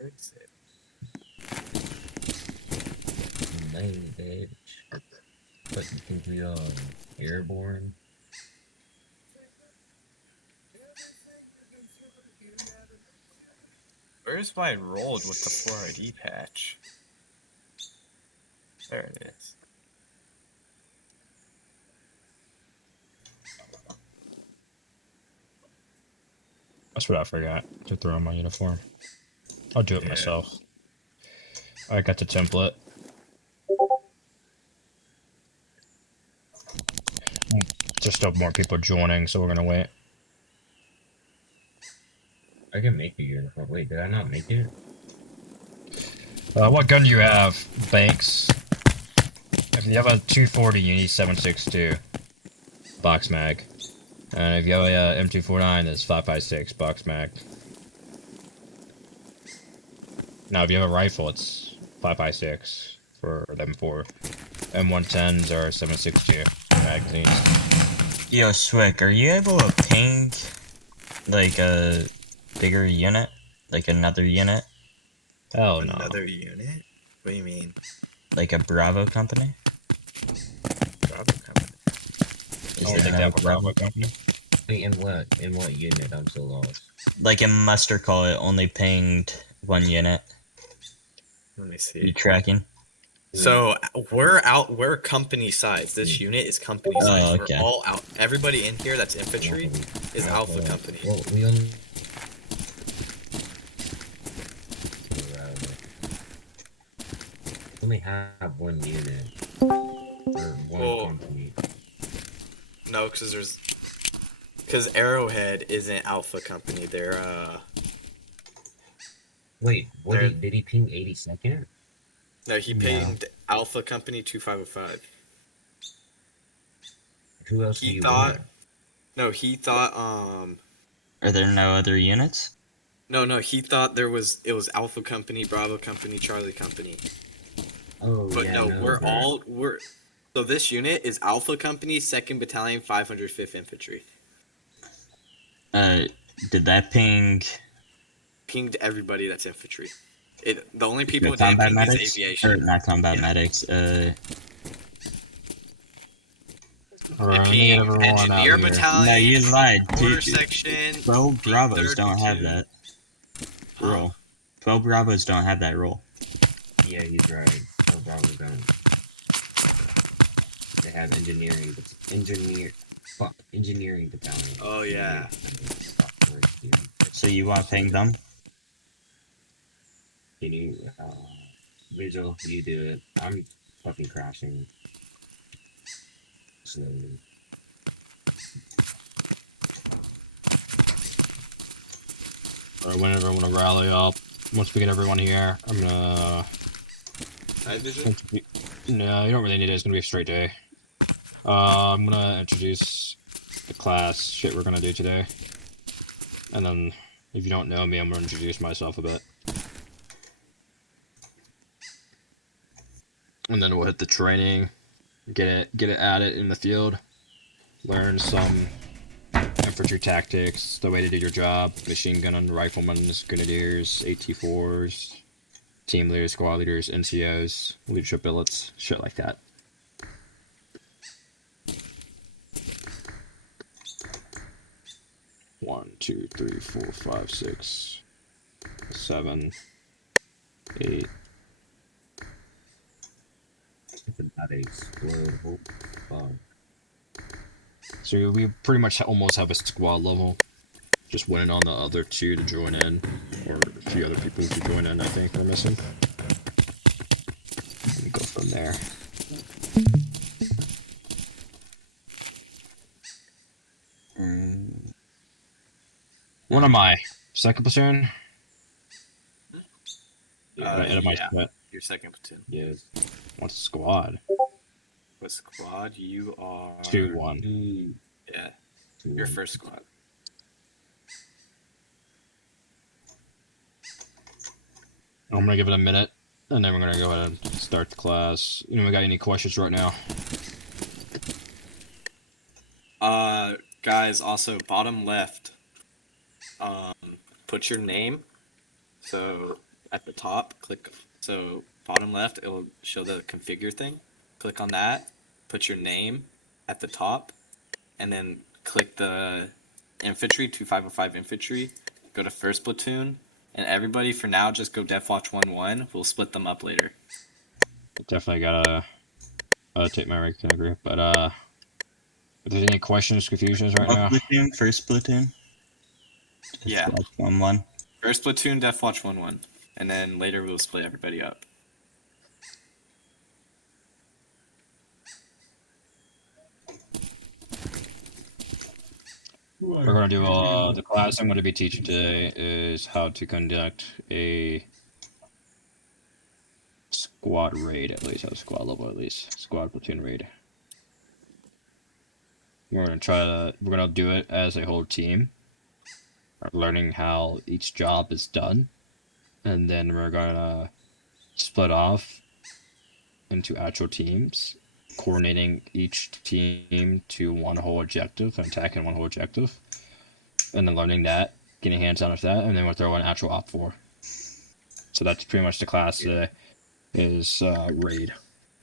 That's it. Lame, bitch. But you think we are airborne? Where's my rolled with the 4ID patch? There it is. That's what I forgot to throw in my uniform. I'll do it Yeah. myself. I got the template. Just still more people joining, so we're gonna wait. I can make a uniform. Wait, did I not make it? What gun do you have, Banks? If you have a 240, you need 7.62 box mag. And if you have a M249, it's 5.56 box mag. Now, if you have a rifle, it's 5.56 for them four. M110s are 7.62 magazines. Yo, Swick, are you able to ping, like, a bigger unit? Like, another unit? Hell no. Another unit? What do you mean? Like a Bravo company? Bravo company. Is Oh, it think they have a Bravo company? Wait, in what? In what unit? I'm so lost. Like in Muster Call, it only pinged one unit. Let me You see. tracking? So we're company size. This unit is company Oh, size. okay. We're all out. Everybody in here that's infantry is Alpha Company. Well, we only. Only have one unit. Or one Well, company. no, because Arrowhead isn't Alpha Company. They're Wait, what they're did he ping 82nd? no, he No. pinged Alpha Company 2505. Who else do He you thought want? no, he thought Are there no other units? no, he thought it was Alpha Company, Bravo Company, Charlie Company. Oh, But yeah, no, no, we're so this unit is Alpha Company, 2nd Battalion, 505th Infantry. Uh, did that ping Pinged everybody that's infantry. The only the people it didn't combat ping is medics? Or aviation. not combat Yeah. medics, It Alright, I need pinged everyone out Engineer here. Battalion, no, you lied. Quarter Two, Section, 12 pinged Bravos don't have 32. that Huh? role. 12 Bravos don't have that role. Yeah, he's right. No problem, don't. They have engineering, but engineering battalion. Oh yeah. So you want to ping them? Can you, Vigil, you do it. I'm fucking crashing slowly. Alright, whenever I want to rally up, once we get everyone here, I'm gonna. Night vision? No, you don't really need it. It's gonna be a straight day. I'm gonna introduce the class shit we're gonna do today. And then, if you don't know me, I'm gonna introduce myself a bit. And then we'll hit the training, get it at it in the field, learn some infantry tactics, the way to do your job, machine gun and riflemen, grenadiers, AT4s, team leaders, squad leaders, NCOs, leadership billets, shit like that. One, two, three, four, five, 6, 7, 8. It's about to explode. Oh, fuck. So we pretty much almost have a squad level. Just waiting on the other two to join in, or a few other people to join in. I think we're missing. Let me go from there. What am I? Second platoon? Yeah. Your 2nd platoon. Yes. What's squad? What squad? You are 2-1. Yeah. Your first squad. I'm gonna give it a minute, and then we're gonna go ahead and start the class. We got any questions right now? Guys, also bottom left. Put your name. So at the top. Click, so bottom left, it'll show the configure thing. Click on that, put your name at the top, and then click the infantry, 2505 infantry, go to first platoon, and everybody for now just go Deathwatch 1-1. We'll split them up later. Definitely gotta take my rank category. But if there's any questions, confusions right now, First platoon. Yeah. 1-1. First platoon, Deathwatch 1-1. And then later we'll split everybody up. we're gonna do the class I'm gonna be teaching today is how to conduct a squad raid, at least at squad level, at least squad platoon raid. We're gonna do it as a whole team, learning how each job is done, and then we're gonna split off into actual teams, coordinating each team to one whole objective and attacking one whole objective, and then learning that, getting hands on with that, and then we'll throw an actual op 4. So that's pretty much the class today. Is raid,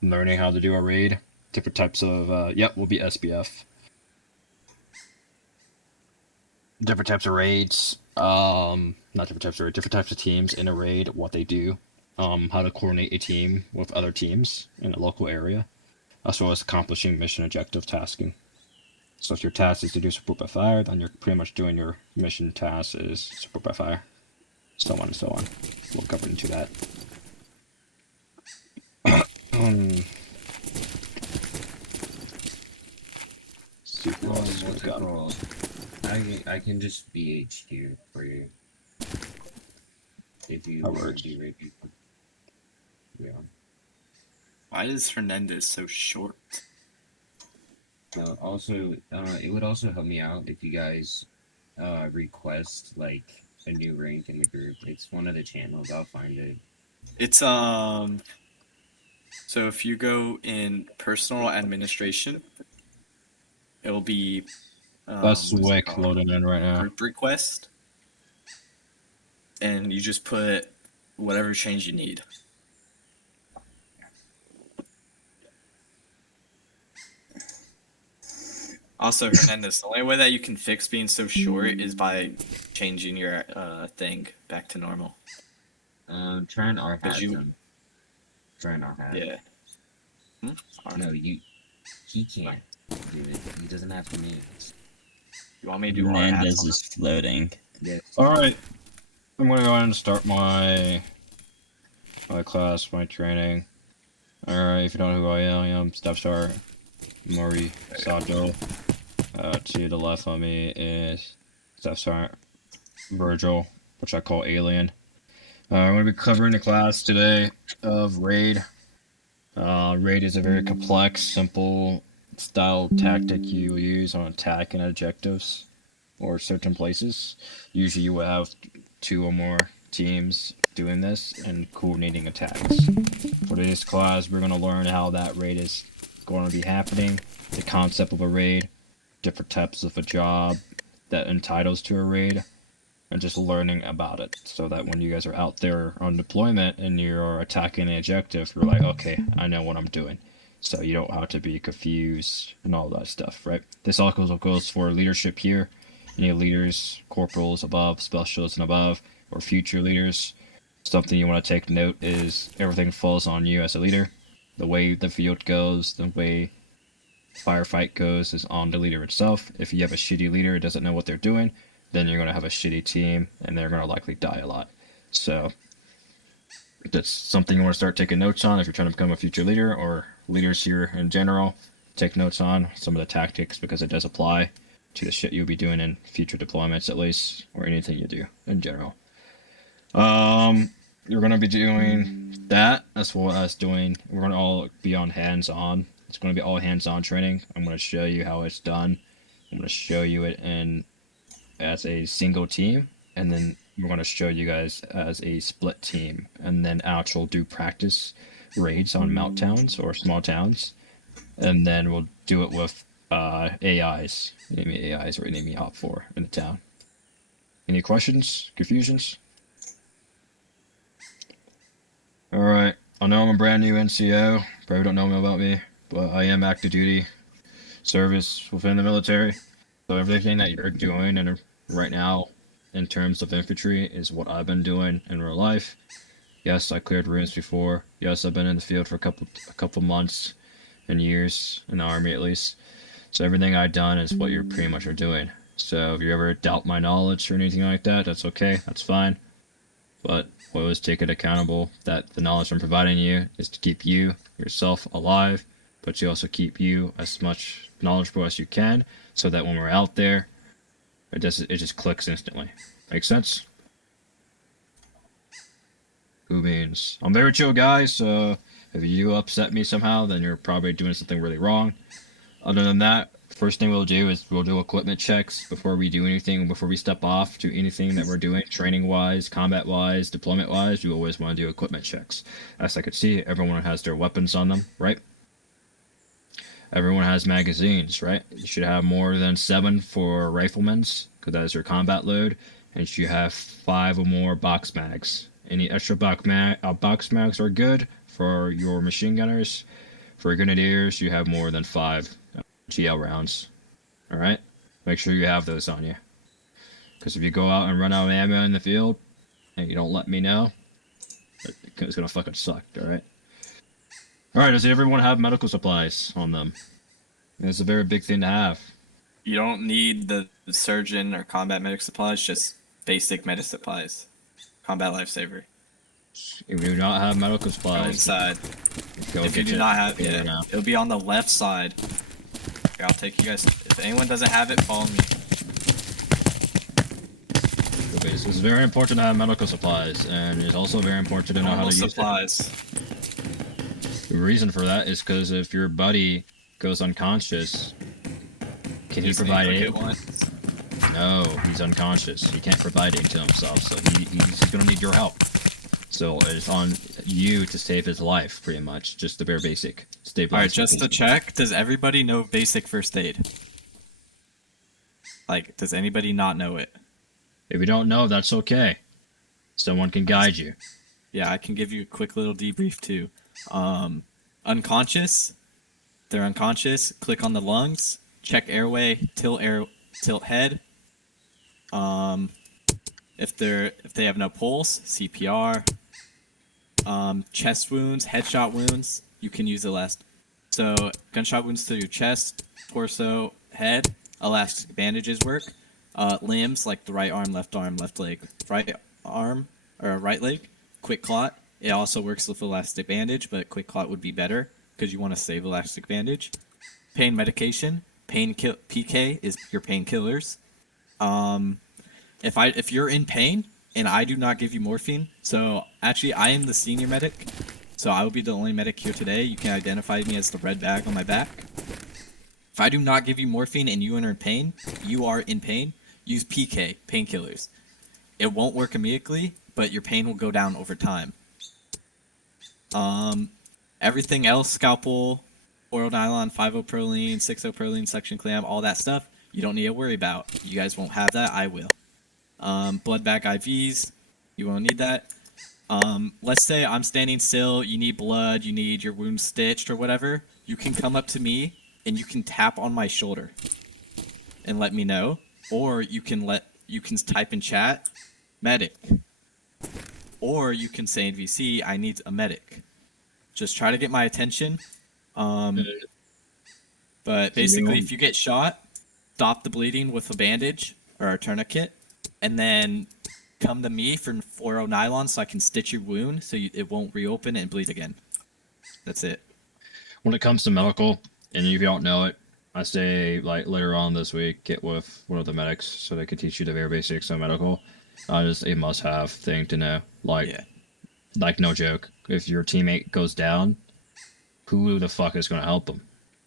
learning how to do a raid, different types of will be SBF, different types of raids, not different types of raids, different types of teams in a raid, what they do, how to coordinate a team with other teams in a local area, as well as accomplishing mission objective tasking. So if your task is to do support by fire, then you're pretty much doing your mission task is support by fire, so on and so on. We'll cover into that. Super awesome. What's it called? I can just be HQ for you. If you That want works. to be ready. Yeah. Why is Hernandez so short? Also, it would also help me out if you guys request like a new rank in the group. It's one of the channels. I'll find it. It's so if you go in personal administration, it'll be That's what's it Wick called? loading in right now. Group request, and you just put whatever change you need. Also, Hernandez, the only way that you can fix being so short is by changing your thing back to normal. Try an R hat. Cause you- then. Try an R hat. Yeah. No, he can't do it. He doesn't have to make. You want me to do more hats Hernandez on is floating. Yes. Alright, I'm gonna go ahead and start my class, my training. Alright, if you don't know who I am Staff Sergeant Mori Sato. To the left of me is Staff Sergeant Virgil, which I call Alien. I'm going to be covering the class today of Raid. Raid is a very complex, simple style tactic you use on attacking objectives or certain places. Usually you will have 2 or more teams doing this and coordinating attacks. For this class, we're going to learn how that raid is going to be happening, the concept of a raid, different types of a job that entitles to a raid, and just learning about it so that when you guys are out there on deployment and you're attacking an objective, you're like, okay, I know what I'm doing. So you don't have to be confused and all that stuff, right? This also goes for leadership here. Any leaders, corporals above, specialists and above, or future leaders. Something you want to take note is everything falls on you as a leader. The way the field goes, the way firefight goes is on the leader itself. If you have a shitty leader who doesn't know what they're doing, then you're going to have a shitty team and they're going to likely die a lot. So that's something you want to start taking notes on if you're trying to become a future leader or leaders here in general. Take notes on some of the tactics because it does apply to the shit you'll be doing in future deployments at least, or anything you do in general. You're going to be doing that as well as we're going to all be on hands-on. It's going to be all hands-on training. I'm going to show you how it's done. I'm going to show you it as a single team, and then we're going to show you guys as a split team, and then actual do practice raids on mount towns or small towns, and then we'll do it with AIs, enemy AIs or enemy Op 4 in the town. Any questions, confusions? Alright, I know I'm a brand new NCO. Probably don't know about me, but I am active duty service within the military. So everything that you're doing and right now in terms of infantry is what I've been doing in real life. Yes, I cleared rooms before. Yes, I've been in the field for a couple months and years in the army at least. So everything I've done is what you're pretty much are doing. So if you ever doubt my knowledge or anything like that, that's okay. That's fine. But always take it accountable that the knowledge I'm providing you is to keep you yourself alive, but you also keep you as much knowledgeable as you can, so that when we're out there, it just clicks instantly. Make sense? Who means I'm very chill, guys. So if you upset me somehow, then you're probably doing something really wrong. Other than that, first thing we'll do is we'll do equipment checks before we do anything, before we step off to anything that we're doing, training wise, combat wise, deployment wise. You always want to do equipment checks. As I could see, everyone has their weapons on them, right? Everyone has magazines, right? You should have more than 7 for riflemen's, because that is your combat load, and you should have 5 or more box mags. Any extra box mags are good for your machine gunners. For grenadiers, you have more than 5 GL rounds. All right, make sure you have those on you, because if you go out and run out of ammo in the field and you don't let me know, it's gonna fucking suck. All right. All right. Does everyone have medical supplies on them? It's a very big thing to have. You don't need the surgeon or combat medic supplies, just basic medic supplies. Combat lifesaver. If you do not have medical Go supplies, inside. go If you get do it. not have Figure it, it out. it'll be on the left side. Here, I'll take you guys. If anyone doesn't have it, follow me. Okay, so it's very important to have medical supplies, and it's also very important to know how Normal to use supplies. it. The reason for that is because if your buddy goes unconscious, can he Just need provide to it? get one. No, he's unconscious. He can't provide it to himself, so he's going to need your help. So it's on you to save his life, pretty much. Just the very basic. Alright, just to check, does everybody know basic first aid? Like, does anybody not know it? If you don't know, that's okay. Someone can guide you. Yeah, I can give you a quick little debrief too. Unconscious. They're unconscious. Click on the lungs. Check airway. Tilt head. If they have no pulse, CPR. Chest wounds, headshot wounds, you can use elastic. So gunshot wounds to your chest, torso, head, elastic bandages work. Limbs like the right arm, left leg, right arm or right leg, quick clot. It also works with elastic bandage, but quick clot would be better because you want to save elastic bandage. Pain medication, PK is your painkillers. If you're in pain and I do not give you morphine, so actually I am the senior medic, so I will be the only medic here today. You can identify me as the red bag on my back. If I do not give you morphine and you are in pain, use PK, painkillers. It won't work immediately, but your pain will go down over time. Everything else, scalpel, oral nylon, 5-O-proline, 6-O-proline, suction clamp, all that stuff, you don't need to worry about. You guys won't have that, I will. Blood bag IVs, you won't need that. Let's say I'm standing still, you need blood, you need your wound stitched or whatever, you can come up to me and you can tap on my shoulder and let me know, or you can type in chat medic, or you can say in VC I need a medic. Just try to get my attention. But basically, if you get shot, stop the bleeding with a bandage or a tourniquet, and then come to me for 4-0 nylon so I can stitch your wound so it won't reopen and bleed again. That's it. When it comes to medical, and if you don't know it, I say like later on this week, get with one of the medics so they can teach you the very basics of medical. Just a must-have thing to know. Yeah. Like no joke, if your teammate goes down, who the fuck is going to help them?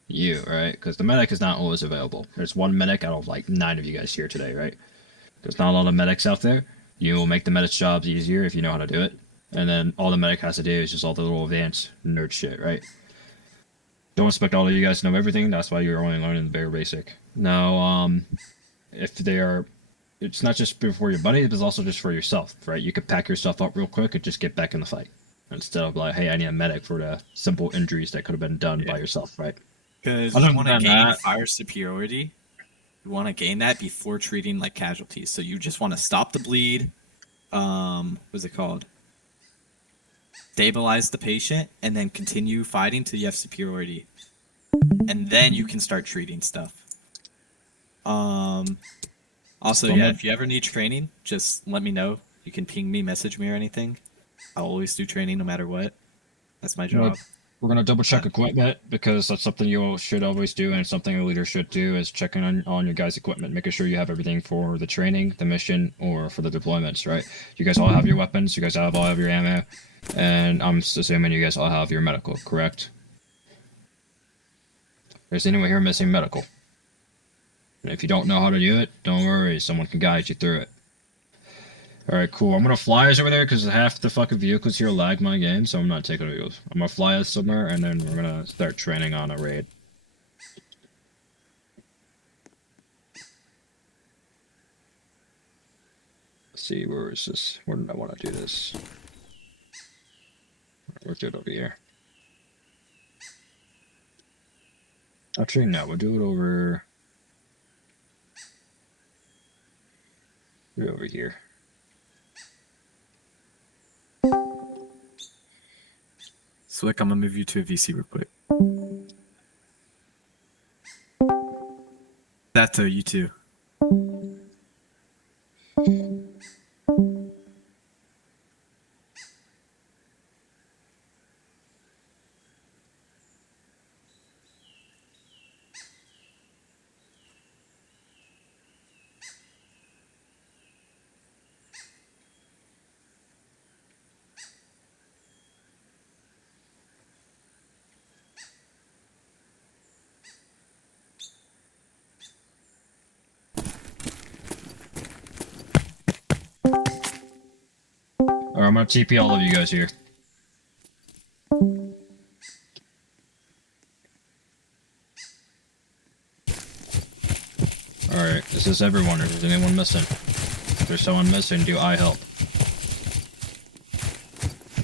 You, right? Because the medic is not always available. There's one medic out of like 9 of you guys here today, right? There's not a lot of medics out there. You will make the medic's jobs easier if you know how to do it. And then all the medic has to do is just all the little advanced nerd shit, right? Don't expect all of you guys to know everything. That's why you're only learning the bare basic. Now, if they are, it's not just for your buddies, but it's also just for yourself, right? You could pack yourself up real quick and just get back in the fight. instead of like, hey, I need a medic for the simple injuries that could have been done by yourself, right? Because Other you want to than gain that- fire superiority. You want to gain that before treating like casualties. So you just want to stop the bleed. What's it called? Stabilize the patient, and then continue fighting till you have superiority, and then you can start treating stuff. Also, yeah, if you ever need training, just let me know. You can ping me, message me, or anything. I'll always do training no matter what. That's my job. We're gonna double check equipment because that's something you all should always do, and something a leader should do is checking on your guys' equipment, making sure you have everything for the training, the mission, or for the deployments. Right? You guys all have your weapons. You guys all have your ammo, and I'm assuming you guys all have your medical. Correct? Is anyone here missing medical? And if you don't know how to do it, don't worry. Someone can guide you through it. Alright, cool. I'm gonna fly us over there because half the fucking vehicles here lag my game, so I'm not taking vehicles. I'm gonna fly us somewhere and then we're gonna start training on a raid. Let's see, where is this? Where did I want to do this? We'll do it over here. Actually, no, we'll do it over. Do it over here. Swick, I'm gonna move you to a VC real quick. That's you too. Alright, I'm gonna TP all of you guys here. Alright, this is everyone. Is anyone missing? If there's someone missing, do I help?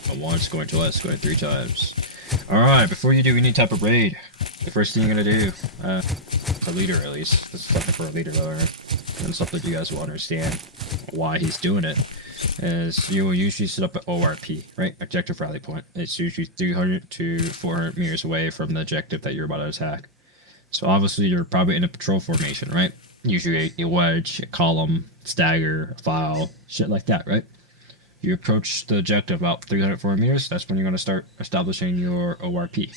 Going once, going twice, going 3 times. Alright, before you do any type of raid, the first thing you're gonna do, a leader at least, this is something for a leader to learn, and something you guys will understand why he's doing it, is you will usually set up an ORP, right? Objective rally point. It's usually 300 to 400 meters away from the objective that you're about to attack. So obviously you're probably in a patrol formation, right? Usually a wedge, a column, stagger, a file, shit like that, right? You approach the objective about 300, 400 meters, that's when you're going to start establishing your ORP.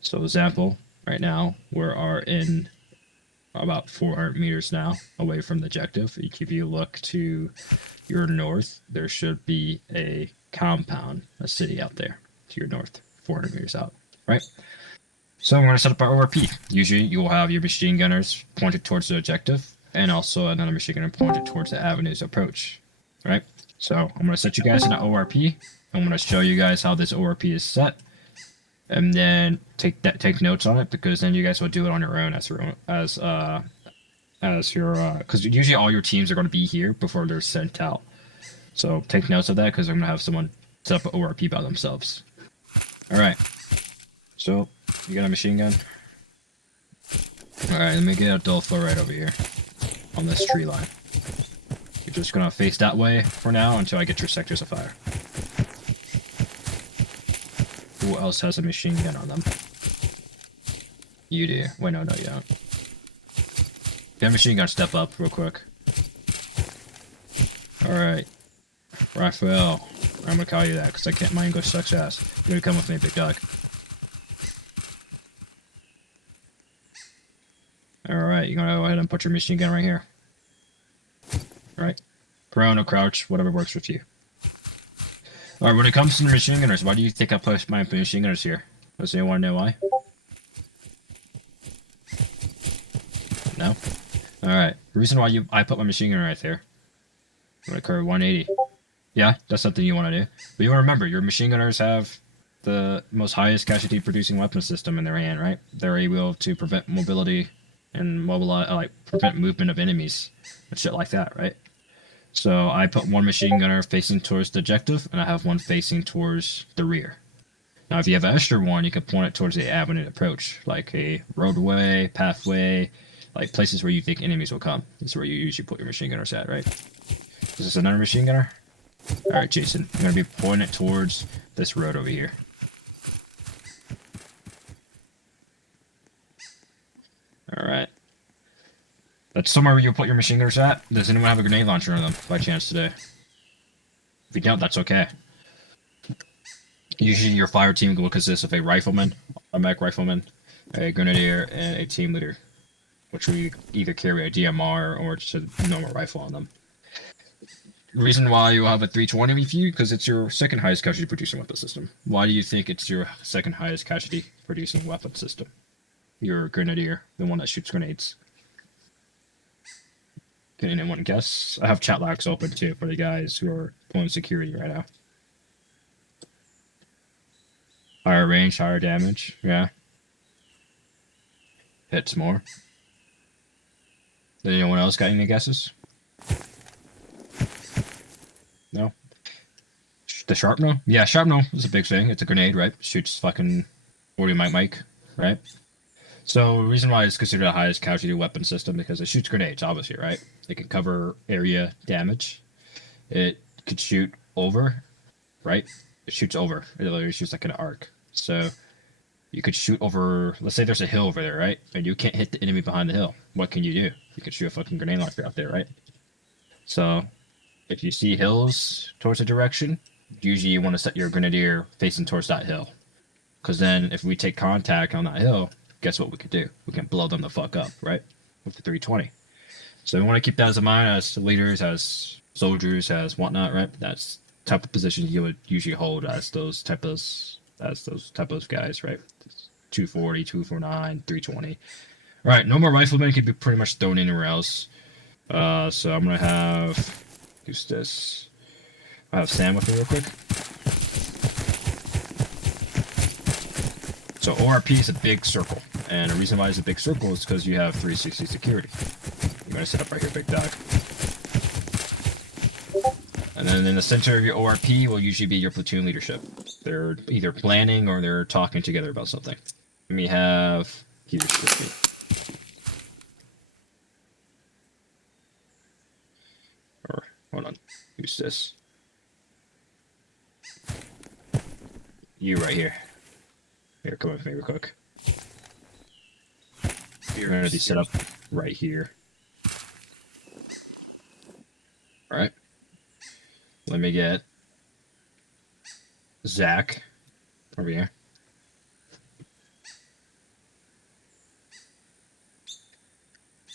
So example, right now, we are in about 400 meters now away from the objective. If you look to your north, there should be a compound, a city out there to your north, 400 meters out, right? So I'm going to set up our ORP. Usually you will have your machine gunners pointed towards the objective and also another machine gunner pointed towards the avenue's approach, right? So I'm going to set you guys in an ORP. I'm going to show you guys how this ORP is set, and then take notes on it, because then you guys will do it on your own as your because usually all your teams are going to be here before they're sent out. So take notes of that, because I'm going to have someone set up an ORP by themselves. All right. So you got a machine gun. All right, let me get a dull flow right over here on this tree line. You're just gonna face that way for now until I get your sectors of fire. Who else has a machine gun on them? You do. Wait, no, you don't. Get a machine gun, step up real quick. Alright. Raphael. I'm gonna call you that because I can't. My English sucks ass. You're gonna come with me, big dog. Alright, you're gonna go ahead and put your machine gun right here. Right? Prone or crouch, whatever works with you. Alright, when it comes to the machine gunners, why do you think I placed my machine gunners here? Does anyone know why? No? Alright, the reason why I put my machine gun right there. I'm gonna curve 180. Yeah, that's something you want to do. But you want to remember, your machine gunners have the most highest casualty producing weapon system in their hand, right? They're able to prevent mobility and prevent movement of enemies and shit like that, right? So I put one machine gunner facing towards the objective, and I have one facing towards the rear. Now, if you have an extra one, you can point it towards the avenue approach, like a roadway, pathway, like places where you think enemies will come. This is where you usually put your machine gunners at, right? Is this another machine gunner? All right, Jason, I'm gonna be pointing it towards this road over here. All right. That's somewhere where you put your machine gunners at. Does anyone have a grenade launcher on them by chance today? If you don't, that's okay. Usually your fire team will consist of a rifleman, a mech rifleman, a grenadier, and a team leader, which will either carry a DMR or just a normal rifle on them. The reason why you have a 320 with you, because it's your second highest casualty producing weapon system. Why do you think it's your second highest casualty producing weapon system? Your grenadier, the one that shoots grenades. Can anyone guess? I have chat logs open too for the guys who are pulling security right now. Higher range, higher damage, yeah. Hits more. Anyone else got any guesses? No? The shrapnel? Yeah, shrapnel is a big thing. It's a grenade, right? Shoots fucking 40 mic, right? So the reason why it's considered the highest casualty weapon system because it shoots grenades, obviously, right? It can cover area damage. It could shoot over, right? It shoots over. It literally shoots like an arc. So you could shoot over, let's say there's a hill over there, right? And you can't hit the enemy behind the hill. What can you do? You can shoot a fucking grenade launcher out there, right? So if you see hills towards a direction, usually you want to set your grenadier facing towards that hill. Because then if we take contact on that hill, guess what we could do? We can blow them the fuck up, right? With the 320. So we want to keep that as a mind as leaders, as soldiers, as whatnot, right? That's the type of positions you would usually hold as those type of guys, right? 240, 249, 320. Right, no more riflemen can be pretty much thrown anywhere else. So I'm gonna have use this. I have Sam with me real quick. So ORP is a big circle, and the reason why it's a big circle is because you have 360 security. I'm gonna set up right here, big dog. And then in the center of your ORP will usually be your platoon leadership. They're either planning or they're talking together about something. And we have here's with me. Or hold on, who's this? You right here. Here, come with me real quick. You're gonna be set up right here. Alright. Let me get Zach over here.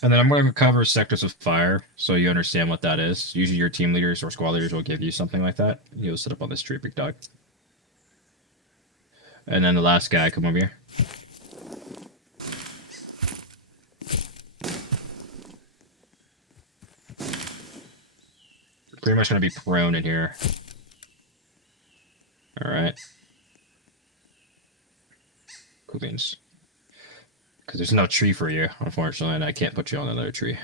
And then I'm going to cover sectors of fire so you understand what that is. Usually your team leaders or squad leaders will give you something like that. You'll sit up on this tree, big dog. And then the last guy, come over here. Pretty much going to be prone in here. Alright. Cool beans. Because there's no tree for you, unfortunately, and I can't put you on another tree.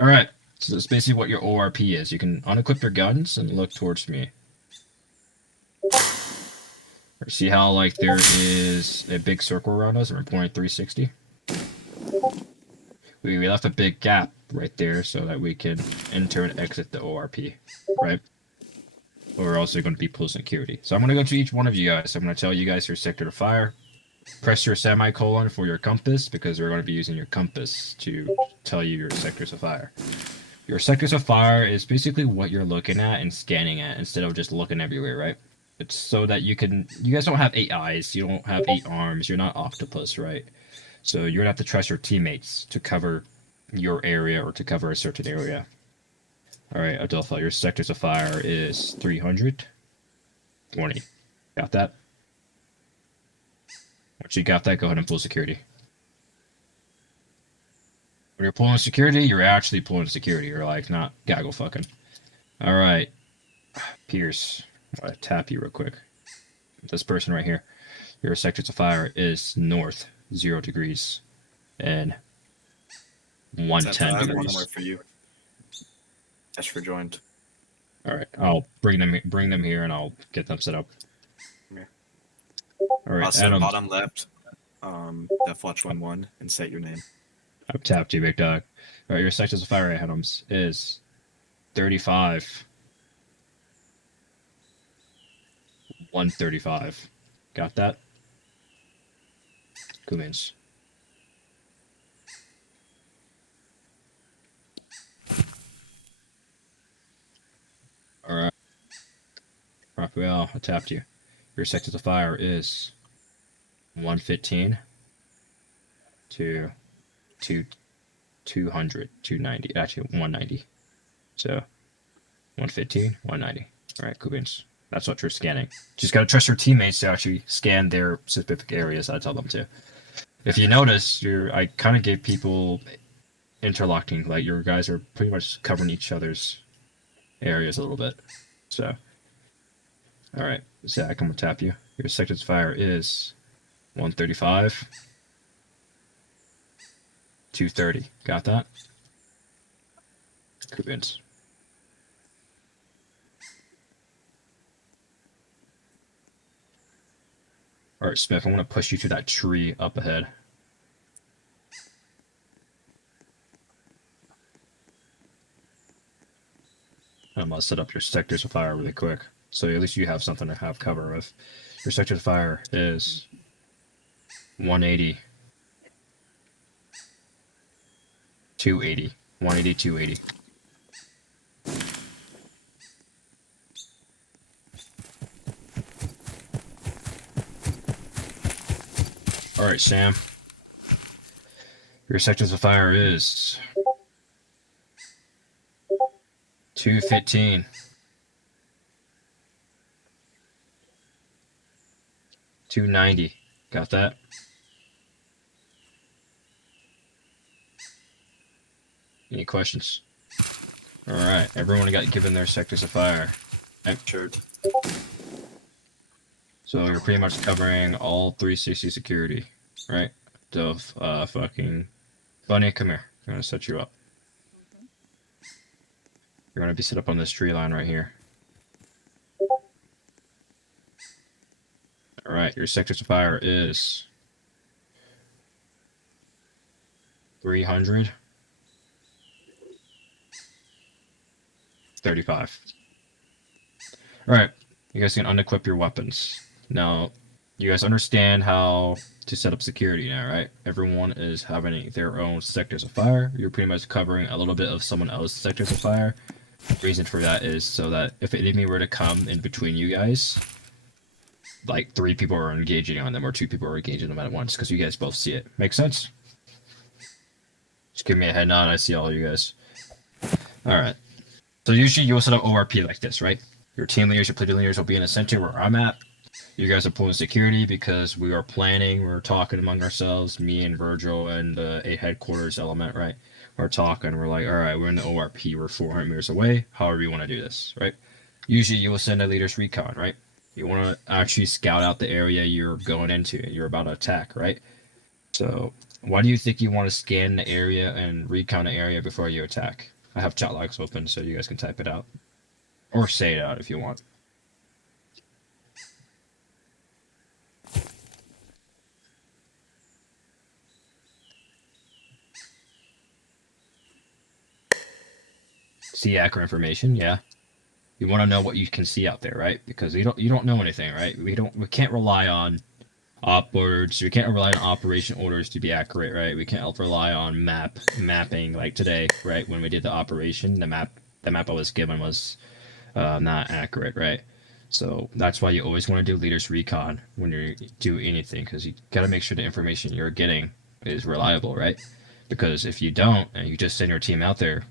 Alright, so that's basically what your ORP is. You can unequip your guns and look towards me. See how, like, there is a big circle around us, and we're pointing 360? We left a big gap right there so that we can enter and exit the ORP, right? But we're also going to be pull security. So I'm going to go to each one of you guys. I'm going to tell you guys your sector to fire. Press your semicolon for your compass because we're going to be using your compass to tell you your sectors of fire. Your sectors of fire is basically what you're looking at and scanning at instead of just looking everywhere, right? It's so that you guys don't have 8 eyes, you don't have 8 arms, you're not octopus, right? So you're gonna have to trust your teammates to cover your area or to cover a certain area. Alright, Adelpha, your sectors of fire is 320. Got that? Once you got that, go ahead and pull security. When you're pulling security, you're actually pulling security. You're like, not gaggle fucking. Alright. Pierce. I'm gonna tap you real quick. This person right here. Your sectors of fire is north, 0 degrees. And 110 One degrees. more for you. Ash for joined. All right, I'll bring them here, and I'll get them set up. Okay. All right, Also, Adam, bottom left, Death Watch 1-1, and set your name. I've tapped you, big dog. All right, your sectors of fire items is 35, 135. Got that? Kumins. All right. Raphael, I tapped you. Your sectors of fire is 115 to 200, 290, actually 190. So 115, 190. All right, Kubins. That's what you're scanning. Just gotta trust your teammates to actually scan their specific areas. I tell them to. If you notice, I kind of gave people interlocking. Like your guys are pretty much covering each other's areas a little bit. So, all right, Zach, I'm gonna tap you. Your sector's fire is 135, 230. Got that? Kubins. All right, Smith, I'm going to push you to that tree up ahead. I'm going to set up your sectors of fire really quick, so at least you have something to have cover with. Your sector of fire is 180, 280, 180, 280. All right, Sam. Your sectors of fire is 215. 290. Got that? Any questions? All right, everyone got given their sectors of fire. Sure. So you're pretty much covering all 360 security, right? Dove, fucking Bunny, come here. I'm gonna set you up. You're gonna be set up on this tree line right here. All right, your sectors of fire is 300, 35. All right, you guys can unequip your weapons. Now, you guys understand how to set up security now, right? Everyone is having their own sectors of fire. You're pretty much covering a little bit of someone else's sectors of fire. The reason for that is so that if an enemy were to come in between you guys, like 3 people are engaging on them or 2 people are engaging them at once because you guys both see it. Make sense? Just give me a head nod. I see all you guys. All right. So usually you'll set up ORP like this, right? Your team leaders, your platoon leaders will be in the center where I'm at. You guys are pulling security because we are planning. We're talking among ourselves, me and Virgil and a headquarters element, right? We're talking. We're like, all right, we're in the ORP. We're 400 meters away. However you want to do this, right? Usually you will send a leader's recon, right? You want to actually scout out the area you're going into and you're about to attack, right? So why do you think you want to scan the area and recon the area before you attack? I have chat logs open so you guys can type it out. Or say it out if you want. See accurate information, yeah. You want to know what you can see out there, right? Because you don't know anything, right? We can't rely on op words. We can't rely on operation orders to be accurate, right? We can't rely on mapping like today, right? When we did the operation, the map I was given was not accurate, right? So that's why you always want to do leaders recon when you do anything, because you got to make sure the information you're getting is reliable, right? Because if you don't and you just send your team out there,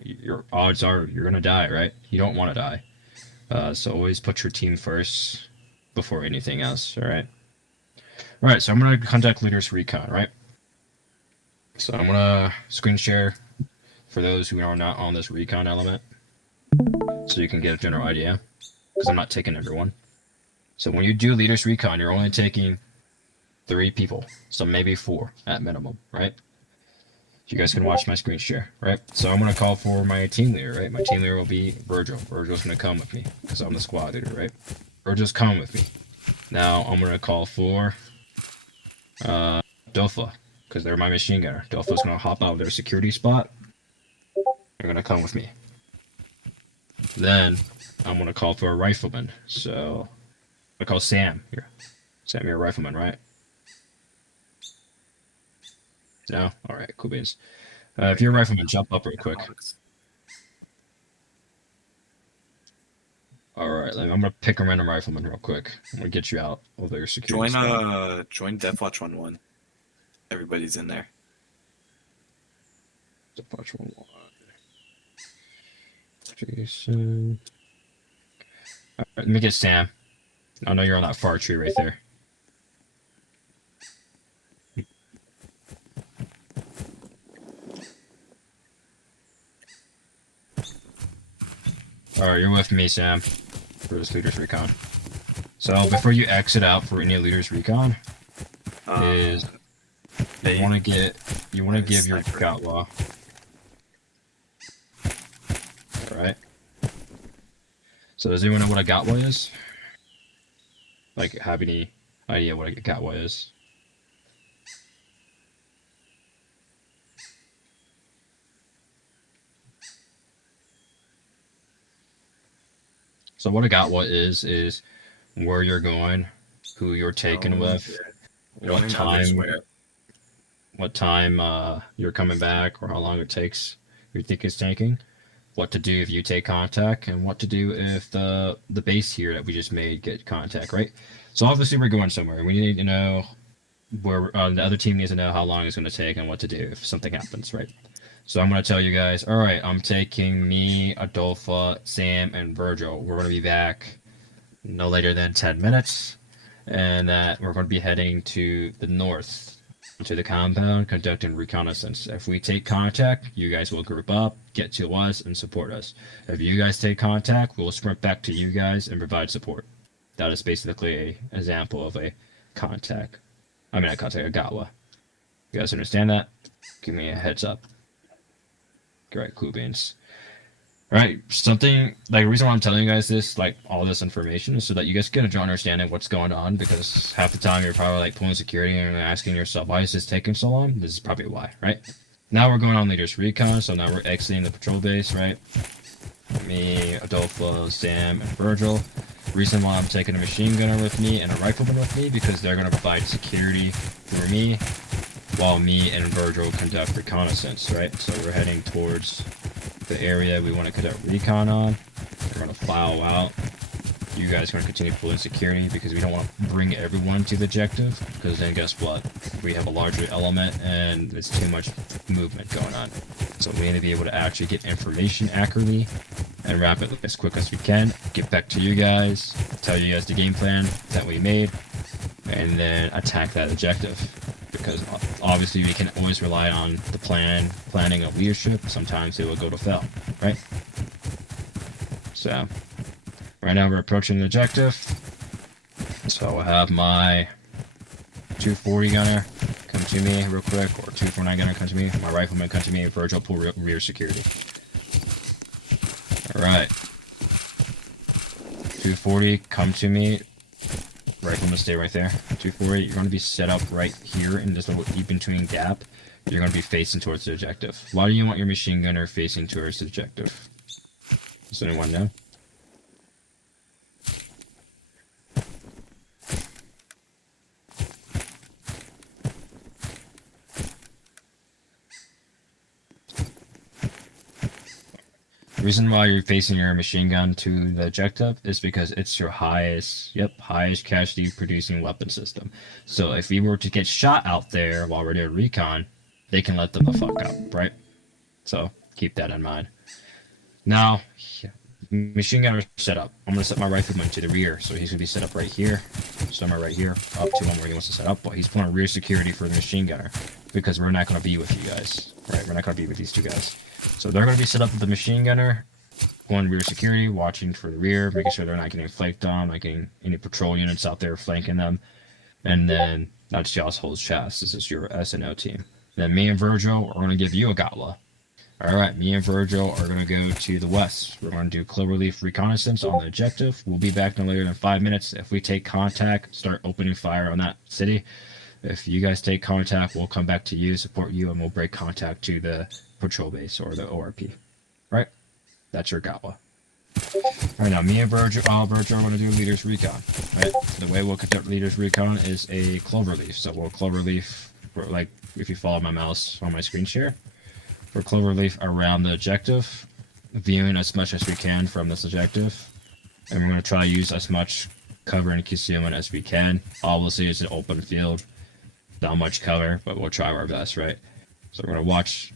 your odds are you're gonna die, right? You don't want to die. So always put your team first before anything else. All right. All right. So I'm gonna contact leaders recon, right? So I'm gonna screen share for those who are not on this recon element, so you can get a general idea. Because I'm not taking everyone. So when you do leaders recon, you're only taking 3 people, so maybe 4 at minimum, right? You guys can watch my screen share, right? So I'm gonna call for my team leader, right? My team leader will be Virgil. Virgil's gonna come with me because I'm the squad leader, right? Virgil's coming with me. Now I'm gonna call for Dofa because they're my machine gunner. Dofa's gonna hop out of their security spot. They're gonna come with me. Then I'm gonna call for a rifleman. So I call Sam here. Sam, you're a rifleman, right? No? Alright, cool beans. If you're a rifleman, jump up real quick. Alright, I'm gonna pick a random rifleman real quick. I'm gonna get you out of their security spot. Join Deathwatch 1-1. Everybody's in there. Watch 1-1. Jason. Alright, let me get Sam. I know you're on that far tree right there. Alright, you're with me, Sam, for this Leaders Recon. So, before you exit out for any Leaders Recon, is you want to give your sniper. Gatwa. Alright. So, does anyone know what a Gatwa is? Like, have any idea what a Gatwa is? So what a Gatwa is where you're going, who you're taking with, what time you're coming back, or how long it takes you think it's taking, what to do if you take contact, and what to do if the base here that we just made get contact, right? So obviously we're going somewhere, and we need to know where the other team needs to know how long it's going to take and what to do if something happens, right? So I'm going to tell you guys, all right, I'm taking me, Adolfa, Sam, and Virgil. We're going to be back no later than 10 minutes, and that we're going to be heading to the north, to the compound, conducting reconnaissance. If we take contact, you guys will group up, get to us, and support us. If you guys take contact, we'll sprint back to you guys and provide support. That is basically an example of a contact. I mean, a contact, a Gatwa. You guys understand that? Give me a heads up. Great, cool beans. Alright, something, like, the reason why I'm telling you guys this, like, all this information is so that you guys get a understanding of what's going on, because half the time you're probably, like, pulling security and asking yourself, why is this taking so long? This is probably why, right? Now we're going on Leaders Recon, so now we're exiting the patrol base, right? Me, Adolfo, Sam, and Virgil. Reason why I'm taking a machine gunner with me and a rifleman with me, because they're going to provide security for me, while me and Virgil conduct reconnaissance, right? So we're heading towards the area we want to conduct recon on. We're going to file out. You guys are going to continue pulling security because we don't want to bring everyone to the objective, because then guess what? We have a larger element and it's too much movement going on. So we need to be able to actually get information accurately and rapidly as quick as we can. Get back to you guys, tell you guys the game plan that we made, and then attack that objective. Because obviously we can always rely on the planning of leadership. Sometimes it will go to fail, right? So right now we're approaching the objective. So I have my 240 gunner come to me real quick, or 249 gunner come to me. My rifleman come to me. Virgil pull rear security. All right. 240 come to me. Rifleman, stay right there. 240, you're going to be set up right here in this little in-between gap. You're going to be facing towards the objective. Why do you want your machine gunner facing towards the objective? Does anyone know? The reason why you're facing your machine gun to the objective is because it's your highest casualty producing weapon system. So if we were to get shot out there while we're doing recon, they can let them the fuck up, right? So keep that in mind. Now, machine gunner set up. I'm gonna set my rifleman to the rear, so he's gonna be set up right here. Somewhere right here, up to him where he wants to set up, but he's pulling rear security for the machine gunner because we're not gonna be with you guys, right? We're not gonna be with these two guys. So they're going to be set up with the machine gunner, going rear security, watching for the rear, making sure they're not getting flanked on, not getting any patrol units out there flanking them. And then that's y'all's whole chest. This is your SNO team. Then me and Virgil are gonna give you a Gatla. All right, me and Virgil are gonna go to the west. We're gonna do Cloverleaf reconnaissance on the objective. We'll be back no later than 5 minutes. If we take contact, start opening fire on that city. If you guys take contact, we'll come back to you, support you, and we'll break contact to the patrol base or the ORP. Right? That's your Gatwa. Right now, me and Virgil are going to do leaders recon. Right? The way we'll conduct leaders recon is a cloverleaf. So we'll cloverleaf, like if you follow my mouse on my screen share, for cloverleaf around the objective, viewing as much as we can from this objective, and we're going to try to use as much cover and concealment as we can. Obviously, it's an open field, not much cover, but we'll try our best, right? So we're going to watch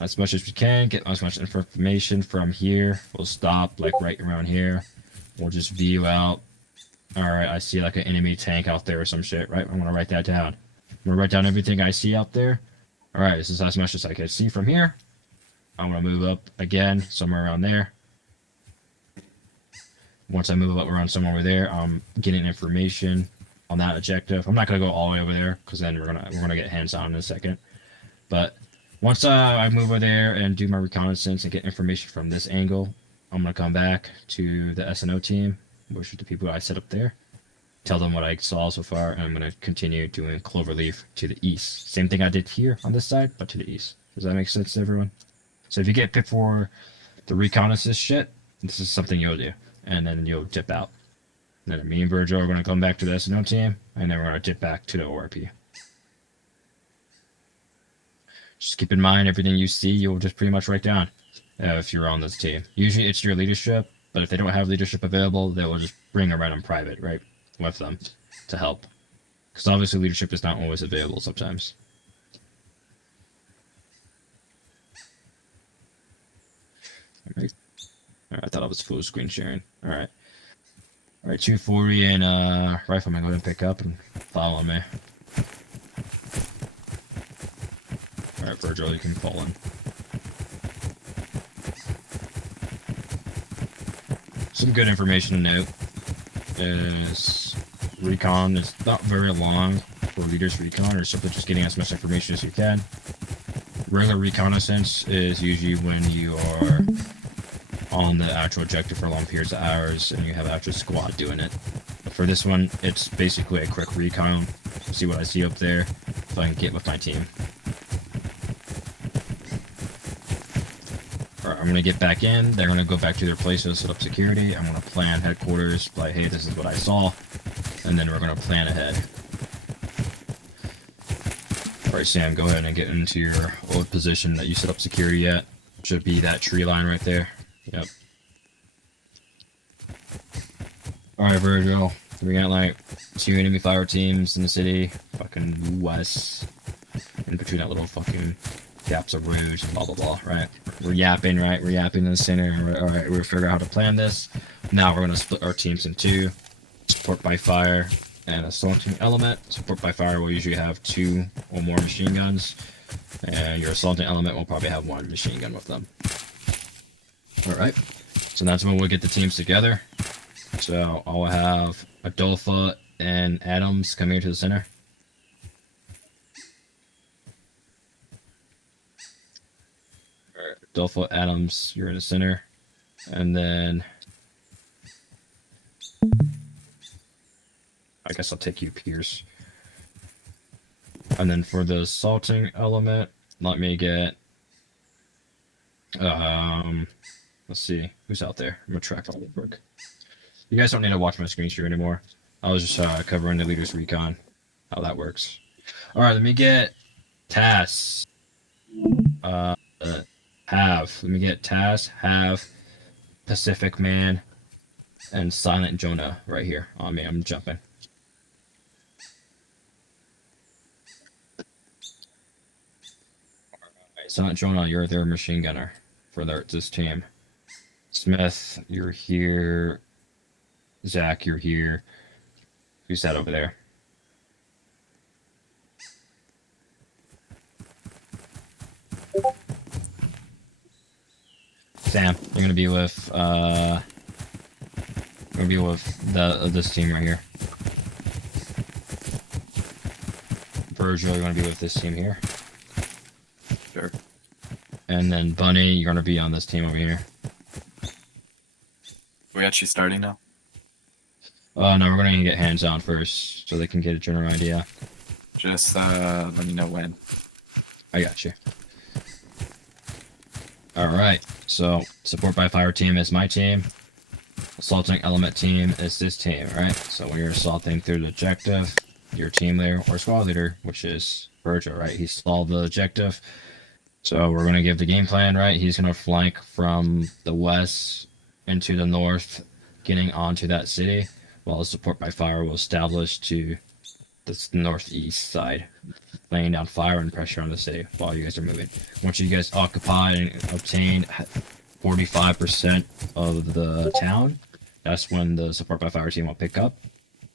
as much as we can, get as much information from here. We'll stop like right around here. We'll just view out. All right, I see like an enemy tank out there or some shit, right? I'm going to write that down. I'm going to write down everything I see out there. All right, this is as much as I can see from here. I'm going to move up again, somewhere around there. Once I move up around somewhere over there, I'm getting information on that objective. I'm not going to go all the way over there because then we're gonna get hands-on in a second. But once I move over there and do my reconnaissance and get information from this angle, I'm going to come back to the SNO team, which are the people I set up there. Tell them what I saw so far, and I'm going to continue doing Cloverleaf to the east. Same thing I did here on this side, but to the east. Does that make sense to everyone? So if you get picked for the reconnaissance shit, this is something you'll do, and then you'll dip out. And then me and Virgil are going to come back to the SNO team, and then we're going to dip back to the ORP. Just keep in mind, everything you see, you'll just pretty much write down if you're on this team. Usually it's your leadership, but if they don't have leadership available, they will just bring a random private, right? With them to help, because obviously leadership is not always available sometimes. All right. I thought I was full screen sharing. All right, 240 and rifleman, go ahead and pick up and follow me. All right, Virgil, you can fall in. Some good information to note is recon is not very long for leaders recon, or simply just getting as much information as you can. Regular reconnaissance is usually when you are on the actual objective for long periods of hours and you have an actual squad doing it. But for this one, it's basically a quick recon. See what I see up there, if I can get with my team. Alright, I'm gonna get back in. They're gonna go back to their places, set up security. I'm gonna plan headquarters, like, hey, this is what I saw, and then we're gonna plan ahead. Alright, Sam, go ahead and get into your old position that you set up security at. Should be that tree line right there. Yep. Alright, Virgil. We got like 2 enemy fire teams in the city. Fucking west. In between that little fucking gaps of rouge and blah blah blah, right? We're yapping, right? We're yapping in the center. Alright, we're figuring out how to plan this. Now we're gonna split our teams in 2. Support by fire and assaulting element. Support by fire will usually have 2 or more machine guns. And your assaulting element will probably have 1 machine gun with them. Alright. So that's when we'll get the teams together. So I'll have Adolpha and Adams come here to the center. Alright, Adolpha, Adams, you're in the center. And then I guess I'll take you, Pierce. And then for the assaulting element, let me get let's see who's out there. I'm gonna track all the work. You guys don't need to watch my screen share anymore. I was just covering the leaders recon, how that works. All right, let me get Taz. Let me get Taz, Have, Pacific Man, and Silent Jonah right here on me. I'm jumping. Alright, Silent Jonah, you're their machine gunner for this team. Smith, you're here. Zach, you're here. Who's that over there? Sam, you're gonna be with this team right here. Virgil, you're gonna be with this team here. And then Bunny, you're gonna be on this team over here. We're actually starting now. Oh no, we're gonna get hands on first so they can get a general idea. Just let me know when. I got you. Alright, so support by fire team is my team. Assaulting element team is this team, right? So when you're assaulting through the objective, your team leader or squad leader, which is Virgil, right? He solved the objective. So we're gonna give the game plan, right? He's gonna flank from the west into the north, getting onto that city, while the support by fire will establish to the northeast side, laying down fire and pressure on the city while you guys are moving. Once you guys occupy and obtain 45% of the town, that's when the support by fire team will pick up,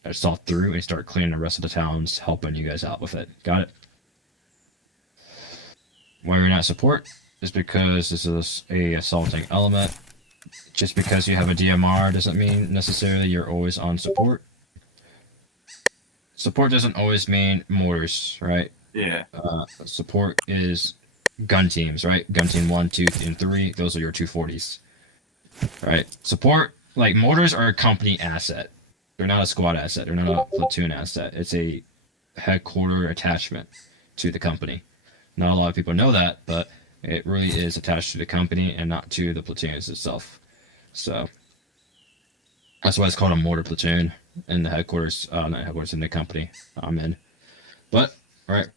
assault through, and start clearing the rest of the towns, helping you guys out with it. Got it? Why you're not support is because this is a assaulting element. Just because you have a DMR doesn't mean necessarily you're always on support. Support doesn't always mean mortars, right? Yeah. Support is gun teams, right? Gun team 1, 2, and 3. Those are your 240s, right? Support, like mortars, are a company asset. They're not a squad asset. They're not a platoon asset. It's a headquarter attachment to the company. Not a lot of people know that, but it really is attached to the company and not to the platoons itself. So that's why it's called a mortar platoon in the headquarters, not headquarters, in the company I'm in. But, all right,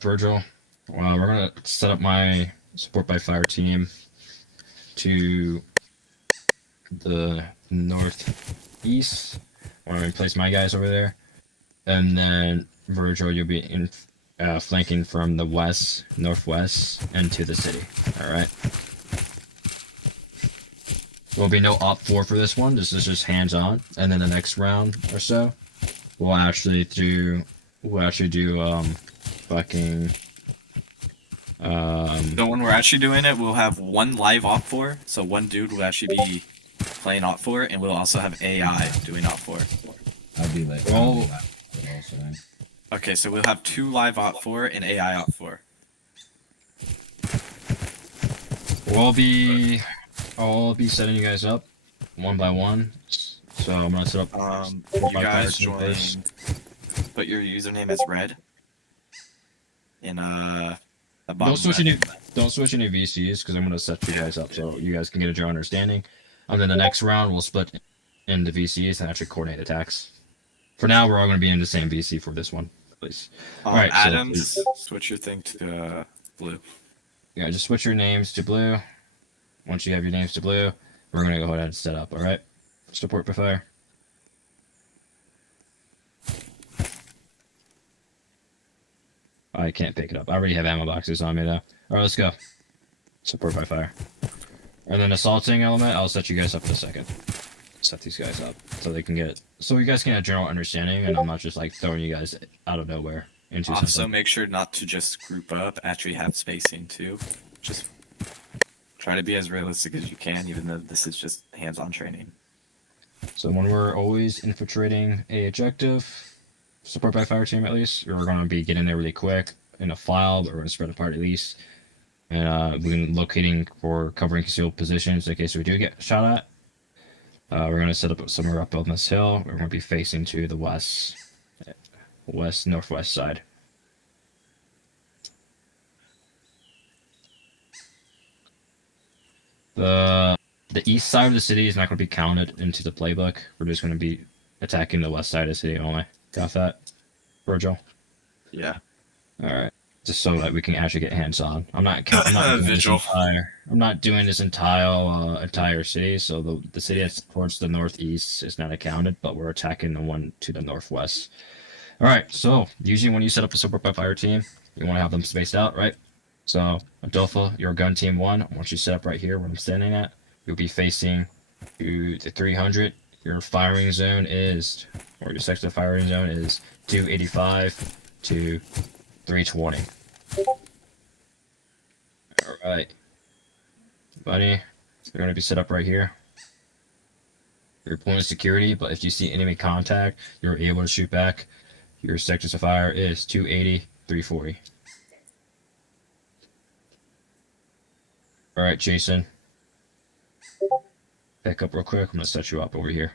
Virgil, well, we're going to set up my support by fire team to the northeast. I'm going to place my guys over there. And then, Virgil, you'll be in flanking from the west, northwest, into the city. All right. There will be no op 4 for this one. This is just hands on. And then the next round or so, we'll actually do fucking. So when we're actually doing it, we'll have one live op 4. So one dude will actually be playing op 4, and we'll also have AI doing op 4. I'll be like, Oh. also then. Okay, so we'll have 2 live op 4 and AI op 4. I'll be setting you guys up one by one. So I'm gonna set up. You by guys fire team join. first. Put your username as red. In the bottom Don't switch left. any VCs because I'm gonna set you guys up so you guys can get a general understanding. And then the next round we'll split into VCs and actually coordinate attacks. For now, we're all gonna be in the same VC for this one, please. Alright, so Adams, switch your thing to blue. Yeah, just switch your names to blue. Once you have your names to blue, we're gonna go ahead and set up. All right, support by fire. I can't pick it up. I already have ammo boxes on me though. All right, let's go. Support by fire. And then assaulting element, I'll set you guys up in a second. Set these guys up so they can get, so you guys can have general understanding, and I'm not just like throwing you guys out of nowhere into Also, something. make sure not to just group up. Actually, have spacing too. Just try to be as realistic as you can, even though this is just hands-on training. So when we're always infiltrating a objective, support by fire team at least, we're going to be getting there really quick in a file, but we're going to spread apart at least. And we're locating for covering concealed positions in case we do get shot at. We're going to set up somewhere up on this hill. We're going to be facing to the northwest side. The east side of the city is not going to be counted into the playbook. We're just going to be attacking the west side of the city only. Got that, Virgil? Yeah. All right. Just so that we can actually get hands on. I'm not doing this entire city. So the city that's towards the northeast is not accounted, but we're attacking the one to the northwest. All right. So usually when you set up a support by fire team, you want to have them spaced out, right? So Adolfo, you're gun team 1. Once you set up right here where I'm standing at, you'll be facing to the 300. Your firing zone is, or your section of firing zone is 285 to 320. Alright. Buddy, you're going to be set up right here. You're pulling security, but if you see enemy contact, you're able to shoot back. Your sections of fire is 280, 340. All right, Jason. Back up real quick. I'm gonna set you up over here.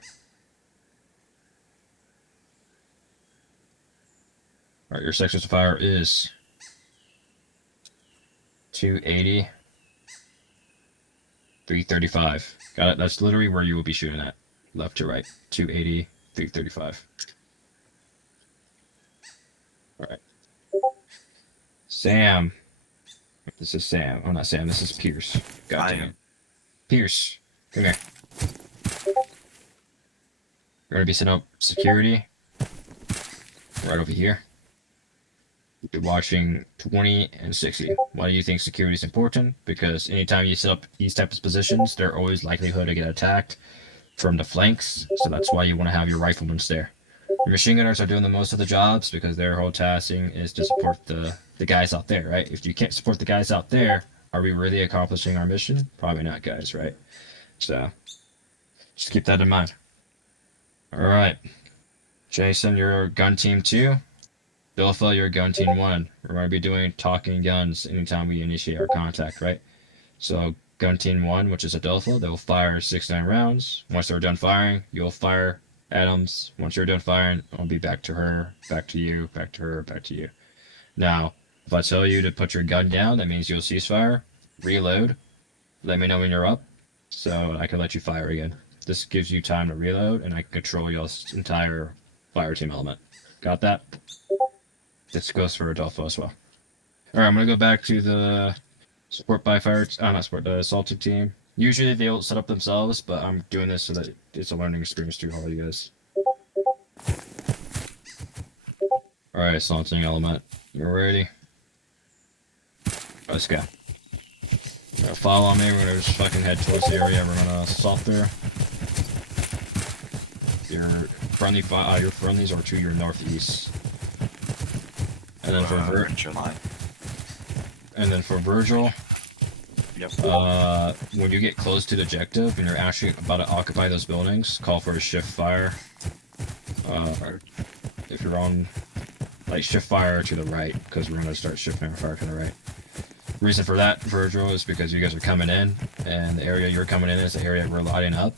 All right, your sectors of fire is 280, 335. Got it? That's literally where you will be shooting at. Left to right. 280, 335. All right. Sam. This is Sam. Oh, not Sam. This is Pierce. I Goddamn. am. Pierce, come here. We're gonna be setting up security right over here. You're watching 20 and 60. Why do you think security is important? Because anytime you set up these types of positions, there's always likelihood to get attacked from the flanks. So that's why you want to have your riflemen there. Your machine gunners are doing the most of the jobs because their whole tasking is to support the guys out there, right? If you can't support the guys out there, are we really accomplishing our mission? Probably not, guys, right? So just keep that in mind. All right, Jason, you're gun team 2. Bilfa, you're gun team 1. We're going to be doing talking guns anytime we initiate our contact, right? So gun team 1, which is Adelpha, they'll fire 6-9 rounds. Once they're done firing, you'll fire Adams. Once you're done firing, I'll be back to her, back to you, back to her, back to you. Now, if I tell you to put your gun down, that means you'll ceasefire, reload, let me know when you're up, so I can let you fire again. This gives you time to reload, and I can control your entire fire team element. Got that? This goes for Adolfo as well. Alright, I'm gonna go back to the support by fire, not support, the assaulted team. Usually they'll set up themselves, but I'm doing this so that it's a learning experience to all you guys. Alright, assaulting element. You're ready? Let's go. You're gonna follow me, we're gonna just fucking head towards the area, we're gonna assault there. Your friendlies are to your northeast. And then for Virgil, Yep. when you get close to the objective and you're actually about to occupy those buildings, call for a shift fire. If you're on, like, shift fire to the right, because we're gonna start shifting our fire to the right. Reason for that, Virgil, is because you guys are coming in, and the area you're coming in is the area we're lighting up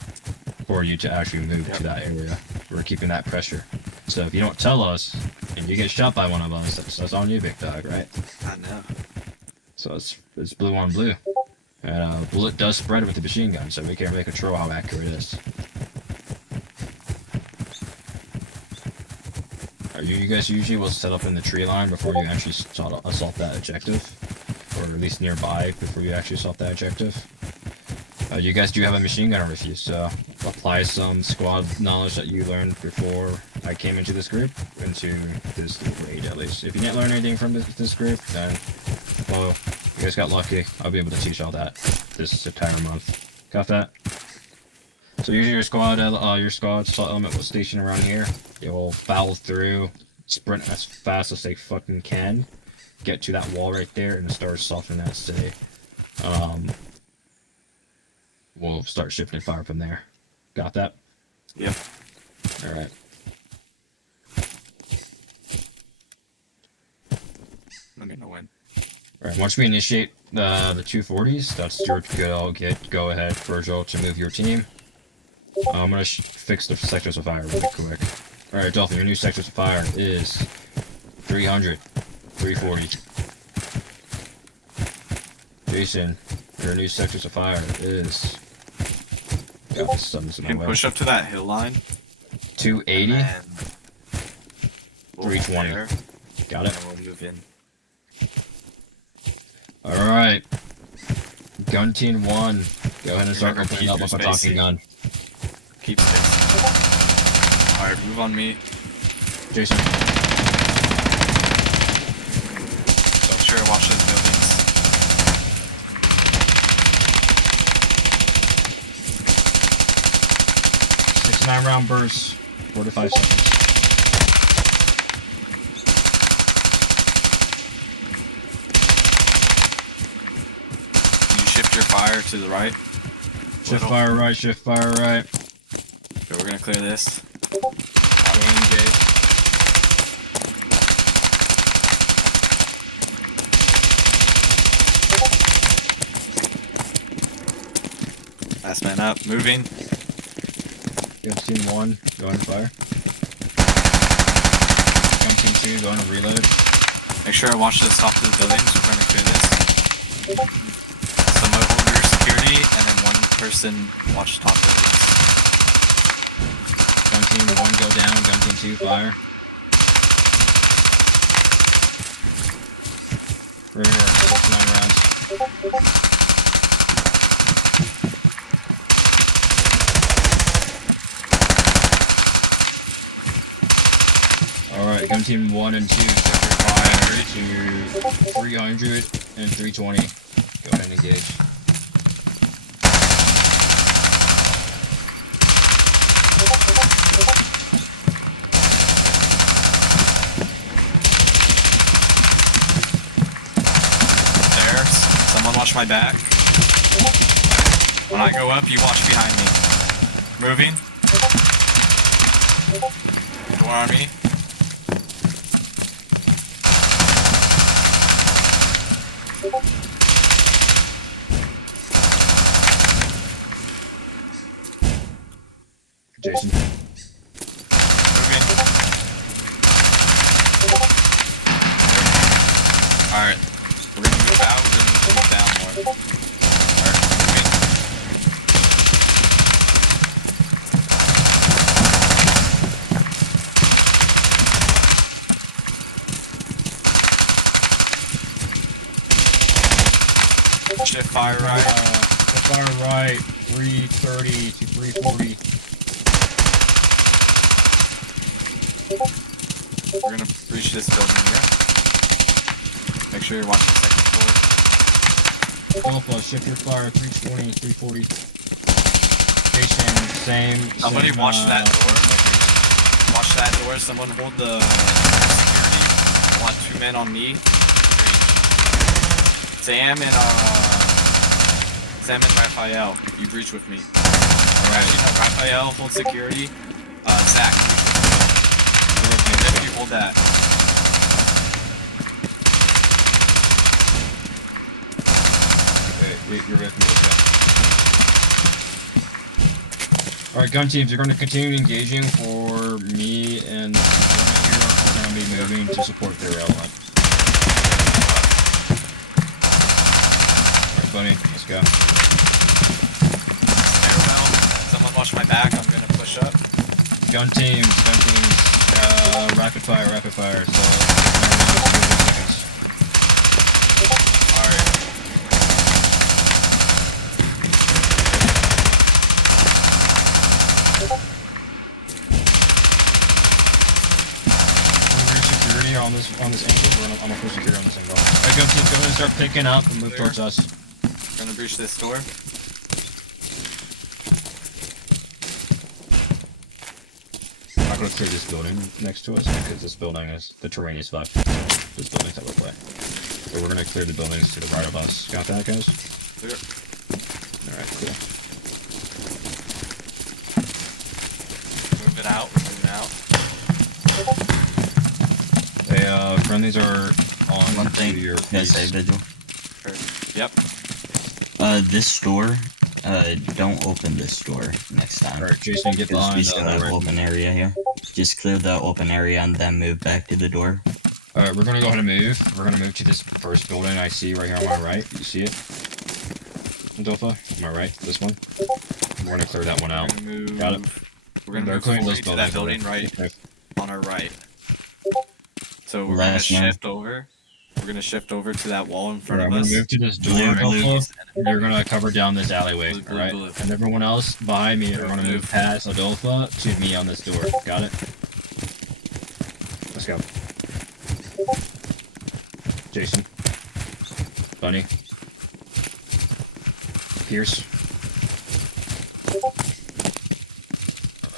for you to actually move to that area. We're keeping that pressure. So if you don't tell us, and you get shot by one of us, that's on you, big dog, right? I know. So it's blue on blue. And bullet does spread with the machine gun, so we can't really control how accurate it is. You guys usually will set up in the tree line before you actually assault that objective. Or at least nearby before you actually assault that objective. You guys do have a machine gunner with you, so apply some squad knowledge that you learned before I came into this group, into this raid at least. If you didn't learn anything from this group, then, well, you guys got lucky. I'll be able to teach all that this entire month. Got that? So usually your squad assault element will station around here. It will foul through, sprint as fast as they fucking can, get to that wall right there, and start assaulting that city. We'll start shifting fire from there. Got that? Yep. Alright. Let me know when. Alright, once we initiate the 240s, that's your go ahead, Virgil, to move your team. I'm gonna fix the sectors of fire really quick. Alright, Dolphin, your new sectors of fire is 300, 340. Jason, your new sectors of fire is... God, this sun's in my Can way. push up to that hill line. 280, And we'll 320. there, got and it? we'll move in. Alright. Gun team 1. Go ahead and start Remember, opening up keep with a your talking spacing. gun. Keep spacing. Alright, move on me. Jason. Don't sure to watch those buildings. Six 9-round bursts. 4 to 5 seconds. Can you shift your fire to the right? Shift Little. fire right, shift fire right. So we're gonna clear this. Auto engage. Last man up. Moving. Gun team 1, go and fire. Gun team 2, go and reload. Make sure I watch this top of the buildings. We're trying to clear this. Someone hold your security, and then one person watch top buildings. Gun team 1, go down. Gun team 2, fire. We're gonna 9 rounds. Alright, gun team 1 and 2, sector fire to 300 and 320. Go ahead and engage. There. Someone watch my back. When I go up, you watch behind me. Moving. Door on me. Jason. Moving. Alright. We're gonna move out, we're gonna move down more. Alright, moving. Shift fire right. Fire right, 330 to 340. We're gonna breach this building here. Make sure you're watching second floor. Alpha, shift your fire, 320, 340. Station, same. Somebody same, watch that door. Watch that door. Someone hold the security. I want 2 men on me. Sam and Raphael, you breach with me. Alright, Raphael, hold security. Zach, breach with me. If you hold that. Wait, you're with me, okay. Alright, gun teams, you're going to continue engaging for me and we're going to be moving to support their outline. Alright, buddy, let's go. Stairwell, someone watch my back, I'm gonna push up. Gun teams, rapid fire, so... Alright. Security on this angle. I'm gonna push security on this angle. Alright, gun teams, go ahead and start picking up and move towards us. Gonna breach this door. I'm not gonna clear this building next to us because this building is the terrain is fucked. This building's have a play. So we're gonna clear the buildings to the right of us. Got that, guys? Clear. Alright, cool. Move it out, move it out. Hey, friendlies are on One to thing, your gotta say, east. Vigil. Yep. This door, don't open this door next time. Alright, Jason, get Because we behind still have right. open area here. Just clear the open area and then move back to the door. Alright, we're gonna go ahead and move. We're gonna move to this first building I see right here on my right. You see it? Dolpha? On my right, this one. We're gonna clear that one We're out. gonna move. Got it. We're gonna They're move clearing forward those to that buildings building over. right Okay. on our right. So we're gonna Last man. shift over. We're gonna shift over to that wall in front Alright, of I'm us. gonna move to this door, Blue, blue. Dolpha. You're gonna cover down this alleyway, Blue, blue, alright? blue. And everyone else behind me are Blue, gonna blue. move past Adolpha to me on this door. Got it? Let's go. Jason. Bunny. Pierce.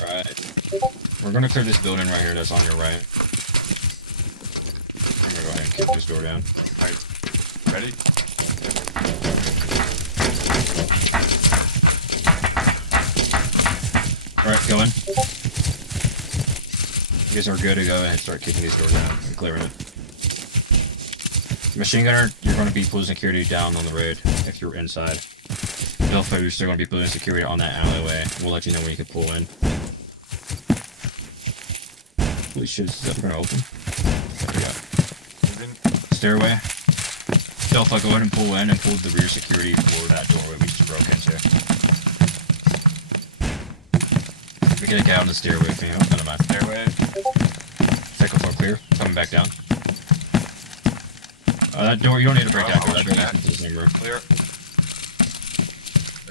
Alright. We're gonna clear this building right here that's on your right. I'm gonna go ahead and kick this door down. Ready? Alright, going. You guys are good to go ahead and start kicking these doors down and clearing it. Machine gunner, you're going to be pulling security down on the road if you're inside. Delphi, you're still gonna be building security on that alleyway. We'll let you know when you can pull in. Holy shit, is that gonna open? What do we got? Stairway. Delphi, go ahead and pull in and pull the rear security for that doorway we just broke into. We get a guy on the stairway with me. Oh, none of my Stairway. Second floor clear. Coming back down. That door, you don't need to break that door. That door is the same room. Clear.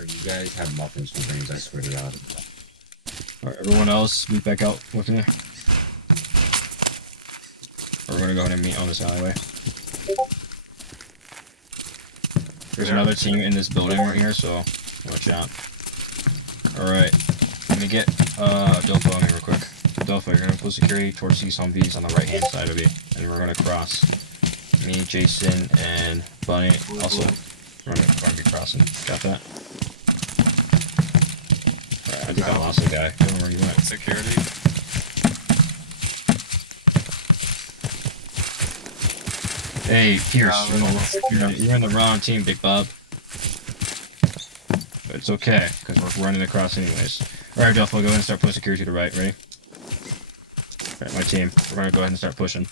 You guys have muffins for brains, I swear to God. Alright, everyone else, meet back out with me. We're gonna go ahead and meet on this alleyway. There's another team in this building right here, so watch out. Alright, let me get Delphi on me real quick. Delphi, you're gonna pull security towards these zombies on the right hand side of you, and we're gonna cross. Me, Jason, and Bunny also. We're gonna be crossing. Got that? Alright, I think I lost a guy. Don't know where you went. Security. Hey, Pierce, No, you're in the wrong team, Big Bob. But it's okay, because we're running across anyways. Alright, Delphi, go ahead and start pushing security to the right. Ready? Alright, my team. We're gonna go ahead and start pushing.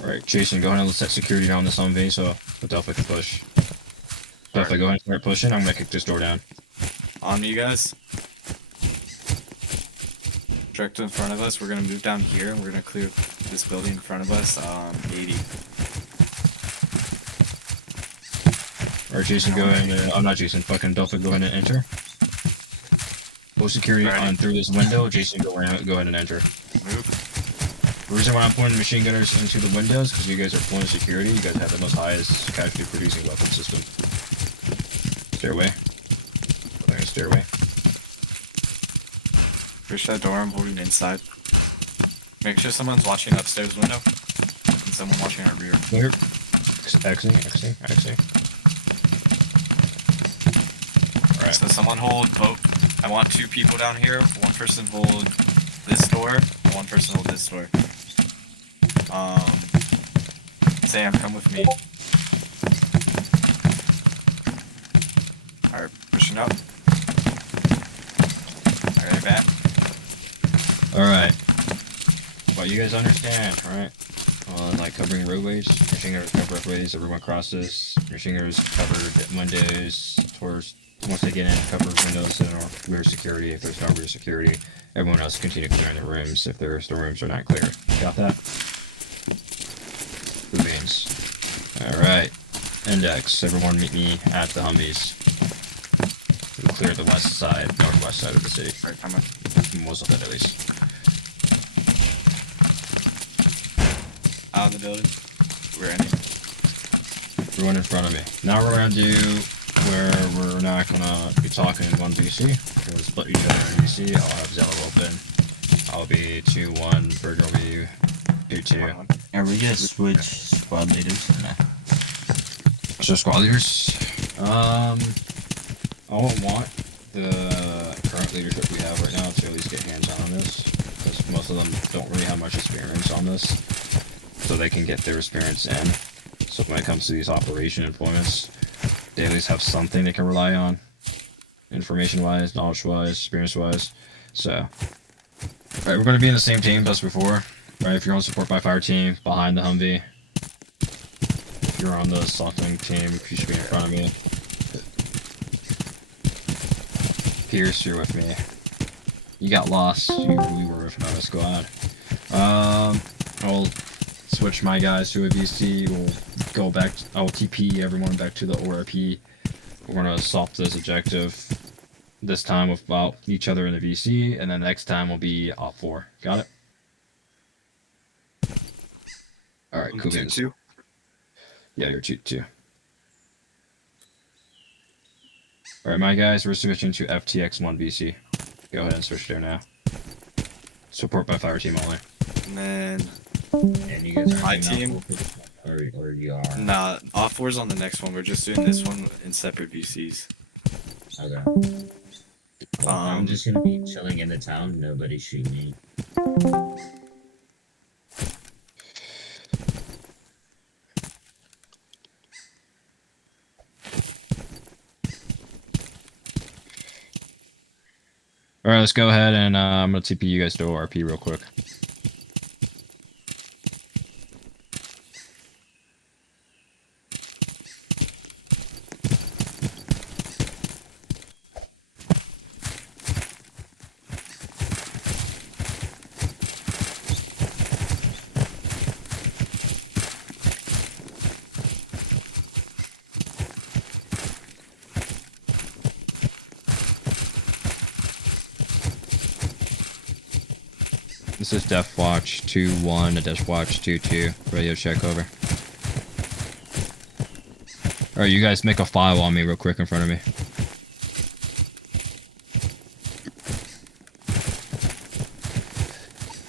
Alright, Jason, go ahead and set security down this Humvee so the Delphi can push. Delphi, go ahead and start pushing. I'm gonna kick this door down. On me, you guys. Direct in front of us. We're gonna move down here and we're gonna clear this building in front of us. 80. Alright, Jason, go ahead and... oh, not Jason. Fucking Delphi, go ahead and enter. Pull security Ready. on through this window. Jason, go ahead and enter. Move. The reason why I'm pulling the machine gunners into the windows because you guys are pulling security. You guys have the most highest casualty producing weapon system. Stairway. There's stairway. Push that door. I'm holding inside. Make sure someone's watching upstairs window. And someone watching our rear. Clear. Exiting. Alright. So someone hold both. I want 2 people down here. One person hold this door. And one person hold this door. Sam, come with me. Alright, pushing up. Alright, back. Alright. Well, you guys understand, right? Like covering roadways, machine gunners cover roadways, everyone crosses, machine gunners cover windows, towards, once they get in, cover windows and rear security. If there's no rear security, everyone else continue clearing their rooms if their rooms are not clear. Got that? Blue beans. Alright. Index, everyone meet me at the Humvees. We'll clear the west side, northwest side of the city. Alright, come on. Most of it at least. Out of the building. We're in here. Everyone in front of me. Now we're gonna do where we're not gonna be talking in one VC. We're gonna split each other in VC. I'll have Zello open. I'll be 2-1. Berger will be 2-2. Are we gonna switch squad leaders? Nah. So squad leaders. I won't want the current leadership we have right now to at least get hands on this, because most of them don't really have much experience on this, so they can get their experience in. So when it comes to these operation employments, they at least have something they can rely on, information-wise, knowledge-wise, experience-wise. So, all right, we're going to be in the same team as before. Right, if you're on support by fire team, behind the Humvee. If you're on the assaulting team, you should be in front of me. Pierce, you're with me. You got lost. We were with another squad. I'll switch my guys to a VC. We'll go back. I'll TP everyone back to the ORP. We're gonna assault this objective. This time without each other in the VC, and then next time will be all 4. Got it? All right, cool. 2-2. Yeah, you're 2-2. Alright, my guys, we're switching to FTX1 VC. Go ahead and switch there now. Support by fire team only. And then And you guys are My team. or you are. nah, off 4's on the next one. We're just doing this one in separate VCs. Okay. Well, I'm Um, just gonna be chilling in the town. Nobody shoot me. All right, let's go ahead and I'm gonna TP you guys to ORP real quick. This is Death Watch 2-1 to Death Watch 2-2. Radio check over. Alright, you guys make a file on me real quick in front of me.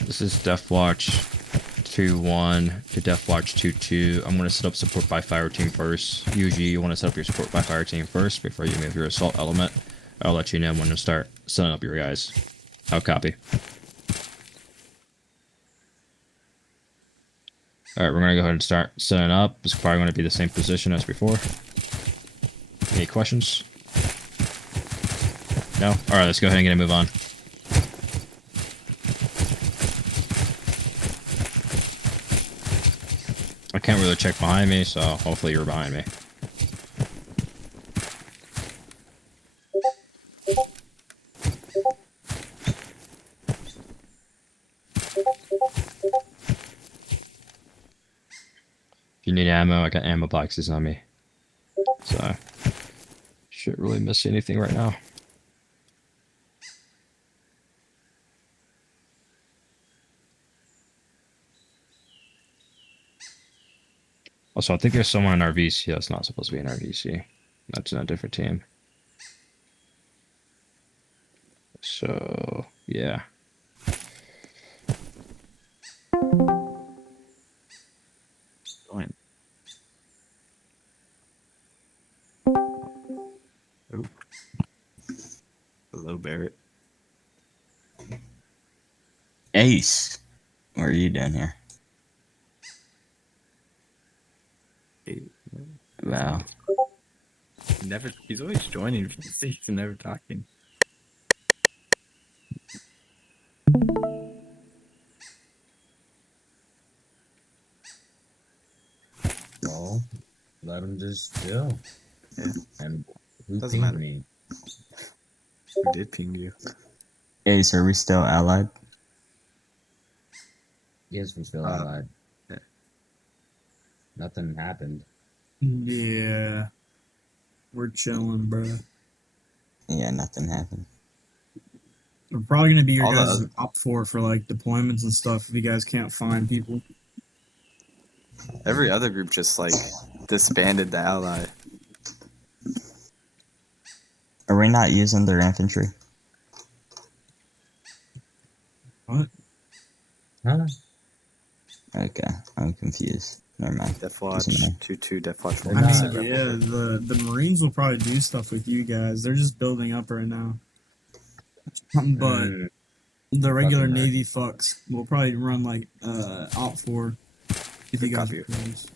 This is Death Watch 2-1 to Death Watch 2-2. I'm going to set up support by fire team first. Usually you want to set up your support by fire team first before you move your assault element. I'll let you know when to start setting up your guys. I'll copy. Alright, we're going to go ahead and start setting up. It's probably going to be the same position as before. Any questions? No? Alright, let's go ahead and get a move on. I can't really check behind me, so hopefully you're behind me. If you need ammo, I got ammo boxes on me. So, shouldn't really miss anything right now. Also, I think there's someone in our VC that's not supposed to be in our VC. That's in a different team. So, yeah. Join. Oop. Hello, Barrett. Ace, what are you doing here? Hey, Wow. never. He's always joining. He's never talking. No, let him just chill. Yeah. And who Doesn't pinged matter. me? Who did ping you? Ace, are we still allied? Yes, we're still Uh, allied. yeah. Nothing happened. Yeah. We're chilling, bro. Yeah, nothing happened. We're probably gonna be your All the guys' other- op for like deployments and stuff if you guys can't find people. Every other group just like disbanded the ally. Are we not using their infantry? What? Huh? Okay, I'm confused. Never mind. Death Watch Doesn't matter. 2-2. Death Watch They're 1. I not- mean, yeah, the Marines will probably do stuff with you guys. They're just building up right now. But Mm, the regular fucking right. Navy fucks will probably run like op for if you guys Copy. are close.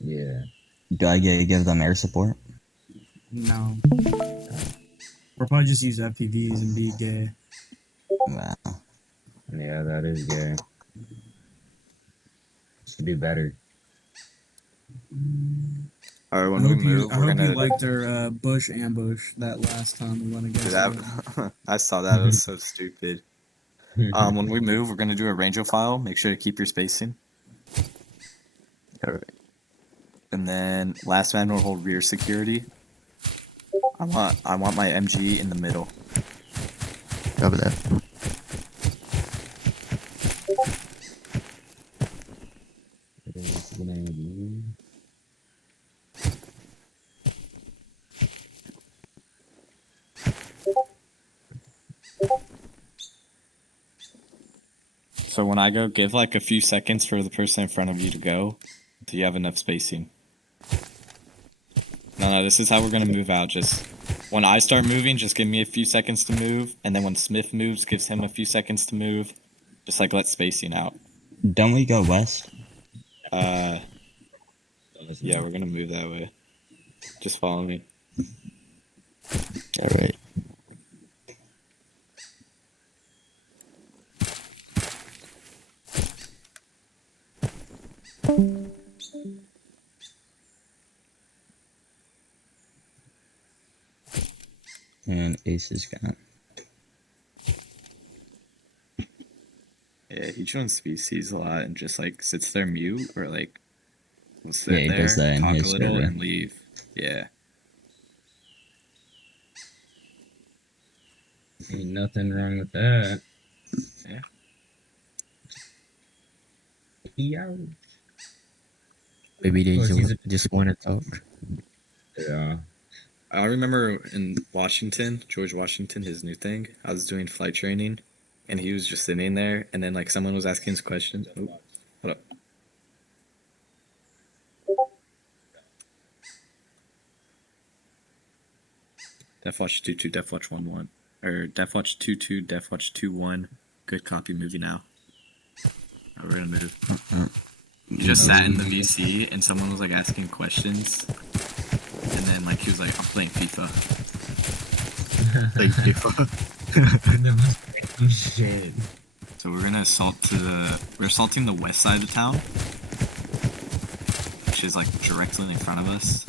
yeah. Do I get to give them air support? No. We'll probably just use FPVs and be gay. Wow. Yeah, that is gay. Should be better. Alright, I when we hope, move, I we're hope gonna you liked our bush ambush that last time we went do against that. them. I saw that. It was so stupid. When we move, we're gonna do a Rangel file. Make sure to keep your spacing. Alright. And then last man will hold rear security. I want my MG in the middle. Over there. So when I go, give like a few seconds for the person in front of you to go. Do you have enough spacing? No, this is how we're gonna move out. Just when I start moving, just give me a few seconds to move, and then when Smith moves, gives him a few seconds to move. Just like let spacing out. Don't we go west? Yeah, we're gonna move that way. Just follow me. Alright. And Ace is gone. Yeah, he joins species a lot and just like sits there mute or like will sit Yeah, he there, does that in talk a his little, server. and leave. Yeah. Ain't nothing wrong with that. Yeah. Yeah. Maybe they Plus, he's just want to talk. Yeah. I remember in Washington, George Washington, his new thing. I was doing flight training, and he was just sitting there, and then like someone was asking us questions. Oop, hold up. Deathwatch 2-2, Deathwatch 1-1. Or Deathwatch 2-2, Deathwatch 2-1. Good copy, movie now. We're gonna move. He just sat in the VC and someone was like asking questions. And then like he was like, I'm playing FIFA. Playing FIFA. Shit. So we're gonna we're assaulting the west side of the town. Which is like directly in front of us.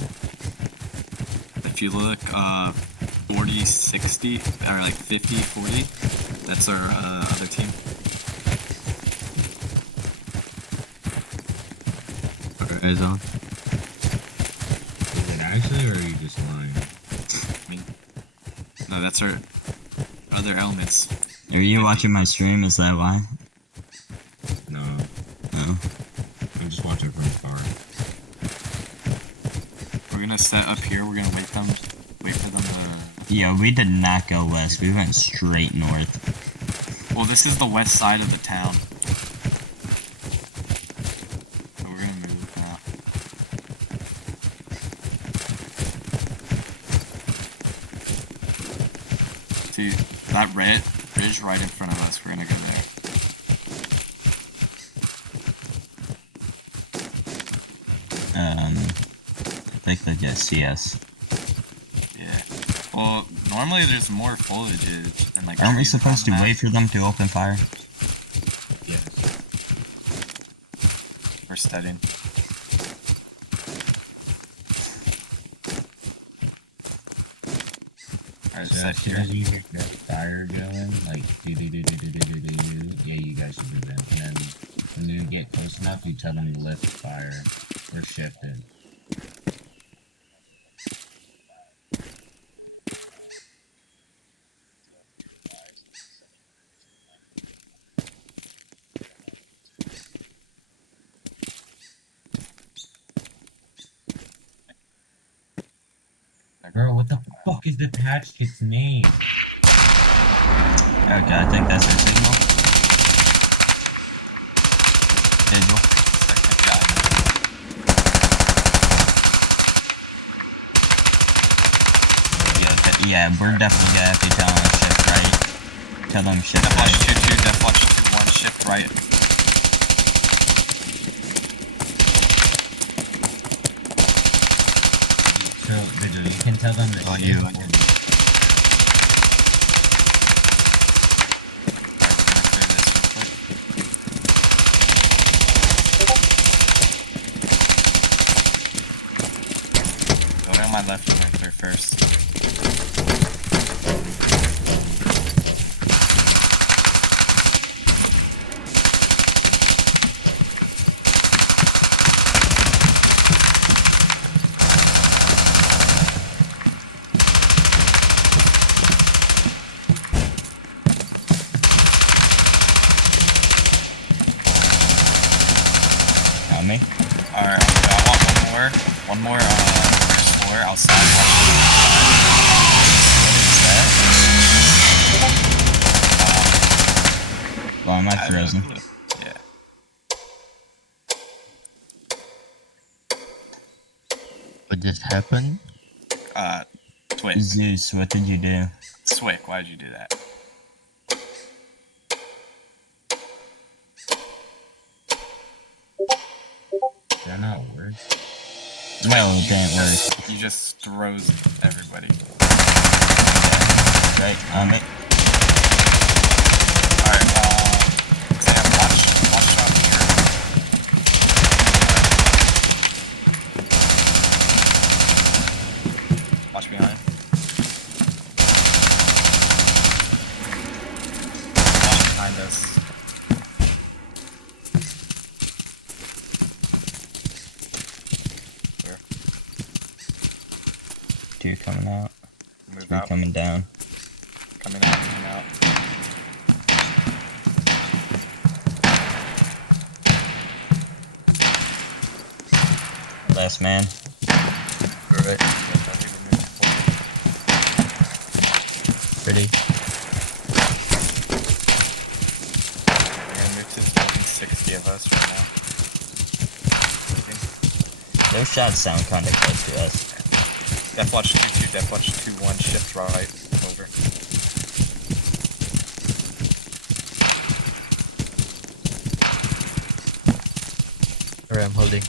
If you look 40, 60, or like 50, 40, that's our other team. Eyes on. Is it actually, or are you just lying? I mean, no, that's our other elements. Are you watching my stream? Is that why? No. No. I'm just watching from afar. We're gonna set up here. We're gonna wait for them to. Yeah, we did not go west. We went straight north. Well, this is the west side of the town. So we're gonna move now. See, that ridge right in front of us. We're gonna go there. I think they get CS. Yeah. Well, normally there's more foliage and like. Aren't we trees around supposed to the map. wait for them to open fire? Yes. We're studying. Alright, So set as soon here. as you hear that fire going, like yeah, you guys should move in. And then when you get close enough, you tell them to lift fire or shift it. Bro, what the fuck is the patch kit's name? Okay, I think that's their signal. Vigil. Yeah, we're definitely gonna have to tell them to shift right. Tell them shift Deathwatch right. 2-2, Deathwatch 2-1, shift right. So, Vigil, you can tell them to Oh, shift. you. or- Alright, we're gonna clear this real quick. Go down my left and then clear first. Got me. Alright, I want one more first floor outside. Well, am I frozen? Yeah. What just happened? Twick. Zeus, what did you do? Swick, why'd you do that? Did that not work? No, it didn't work. He just throws everybody. Right, on me. Alright, Sam, watch out here. Watch behind. out. coming down. Coming out, coming out. Last man. Alright. Ready? And Mix is building 60 of us right now. Those shots sound kinda close to us. Death Watch 2-2, Death Watch 2-1, shift right, over. Alright, I'm holding.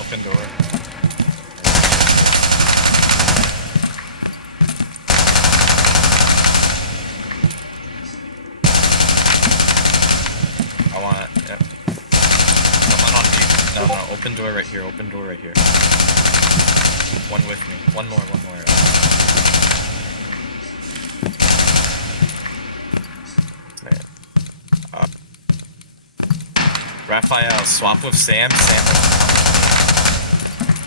Open door. I want it, yep. Someone on mute. No, no, open door right here, open door right here. One with me. One more, one more. Man. Raphael, swap with Sam. Sam.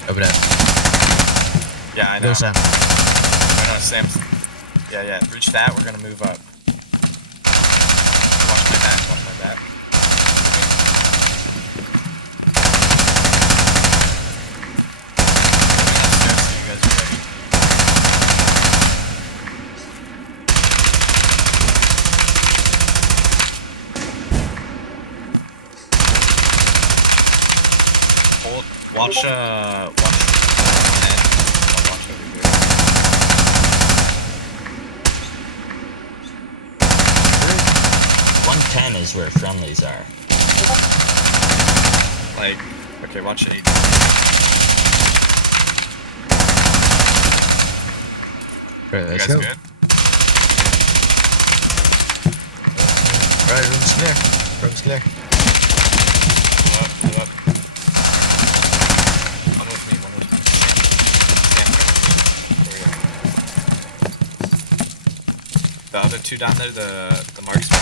Open up. Yeah, I know. Go, Sam. I know, Sam's. Yeah, yeah. Reach that. We're gonna move up. Watch my back. Watch my back. Moving upstairs so you guys are ready. Hold. Watch. Watch. I'll watch over here. 110 is where friendlies are. Like, okay, watch it. Alright, You let's guys go. good? Alright, room's clear. Room's clear. Pull up, pull up. One with me, one with me. Sam, come with me. There we go. The other two down there, the marksman.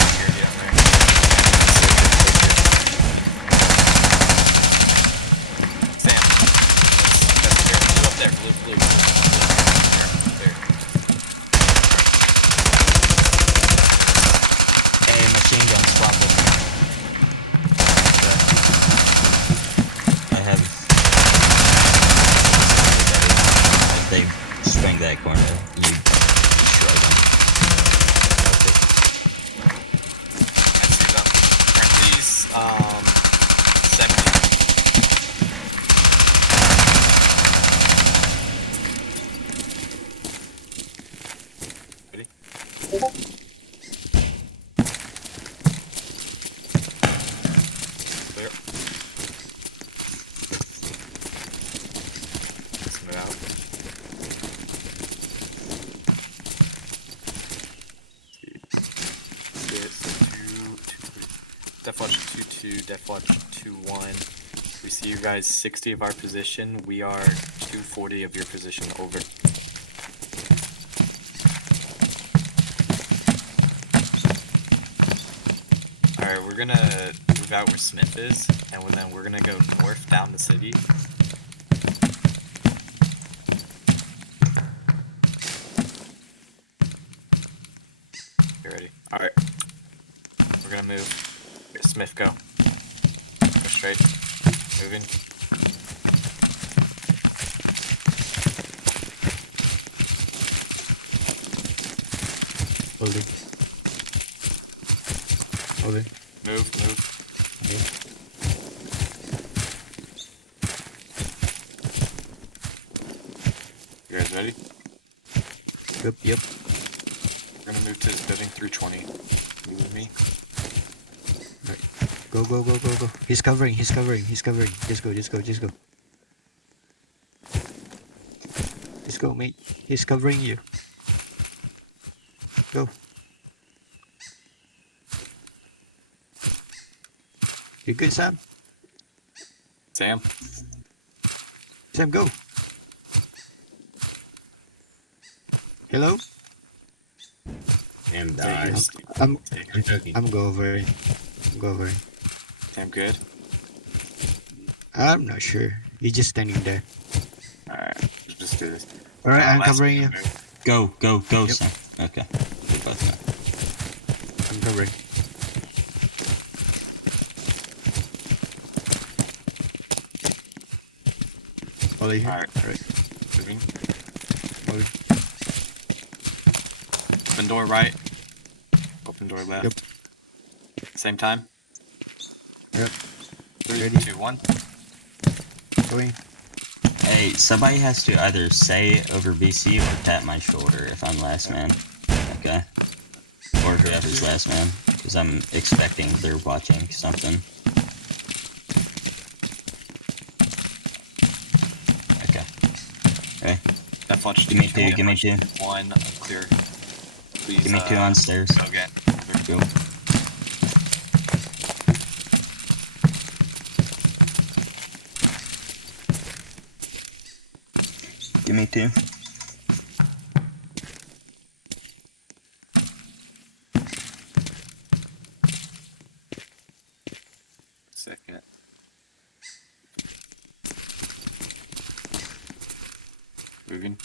Security down there. Sam, that's clear. Blue up there, blue. There. Hey, machine gun, swap with me. I have. If they swing that corner, you destroy them. I see them. Friendlies, 70. Ready? Clear. Send it out. Def Watch 2-2, Def Watch 2-1. We see you guys 60 of our position. We are 240 of your position over. Alright, we're gonna move out where Smith is, and then we're gonna go north down the city. You ready? Alright. We're gonna move. Here, Smith, go. Go straight. Moving. Holding. Holding. Move. You guys ready? Yep. We're gonna move to this building 320. You with me? Go. He's covering. Just go. Just go, mate. He's covering you. Go. You good, Sam? Sam? Sam, go. Hello? Sam Take died. your- I'm I'm joking. I'm go over it. Sam, good? I'm not sure. He's just standing there. Alright, just do this. Alright, I'm Last covering you. move. Go, Yep. son. Okay. We both know. I'm covering. Ollie here. Alright. Alright. Moving. Ollie. Open door right. Open door left. Yep. Same time. Yep. 3, Ready. 2, 1. Going. Hey, somebody has to either say over BC or tap my shoulder if I'm last man. Okay? Or whoever's last man. Because I'm expecting they're watching something. Okay. Okay. Def watch Give me 2, two, give me two. 1, unclear. Please, Give me 2 on stairs. Okay. Go. Give me 2. Second. Moving.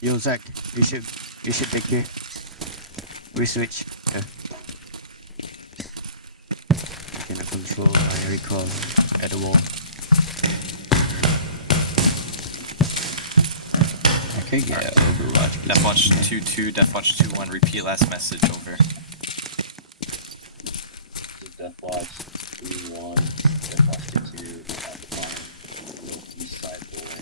Yo, Zach. You should take care. We switch. Yeah. I cannot control my recall at the wall. Okay, yeah, Overwatch. Def watch 2, 2. Def watch 2, 1. Repeat last message over. Death Watch 3, 1. Death Watch 2, 2. At the bottom. East side boy.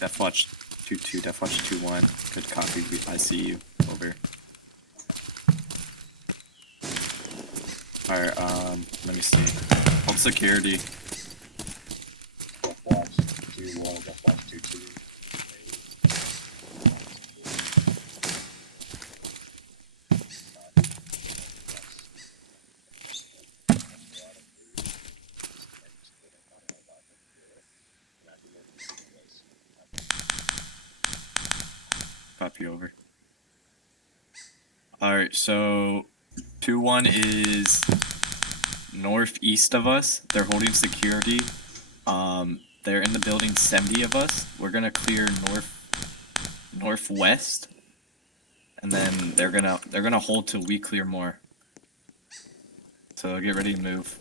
Def watch 2, 2. Def watch 2, 1. Good copy. I see you. Over. Alright, let me see. Home security. Death Watch 2, 1. Death Watch 2, 2. Copy over. Alright, so 2-1 is northeast of us. They're holding security. They're in the building 70 of us. We're gonna clear northwest. And then they're gonna hold till we clear more. So get ready to move.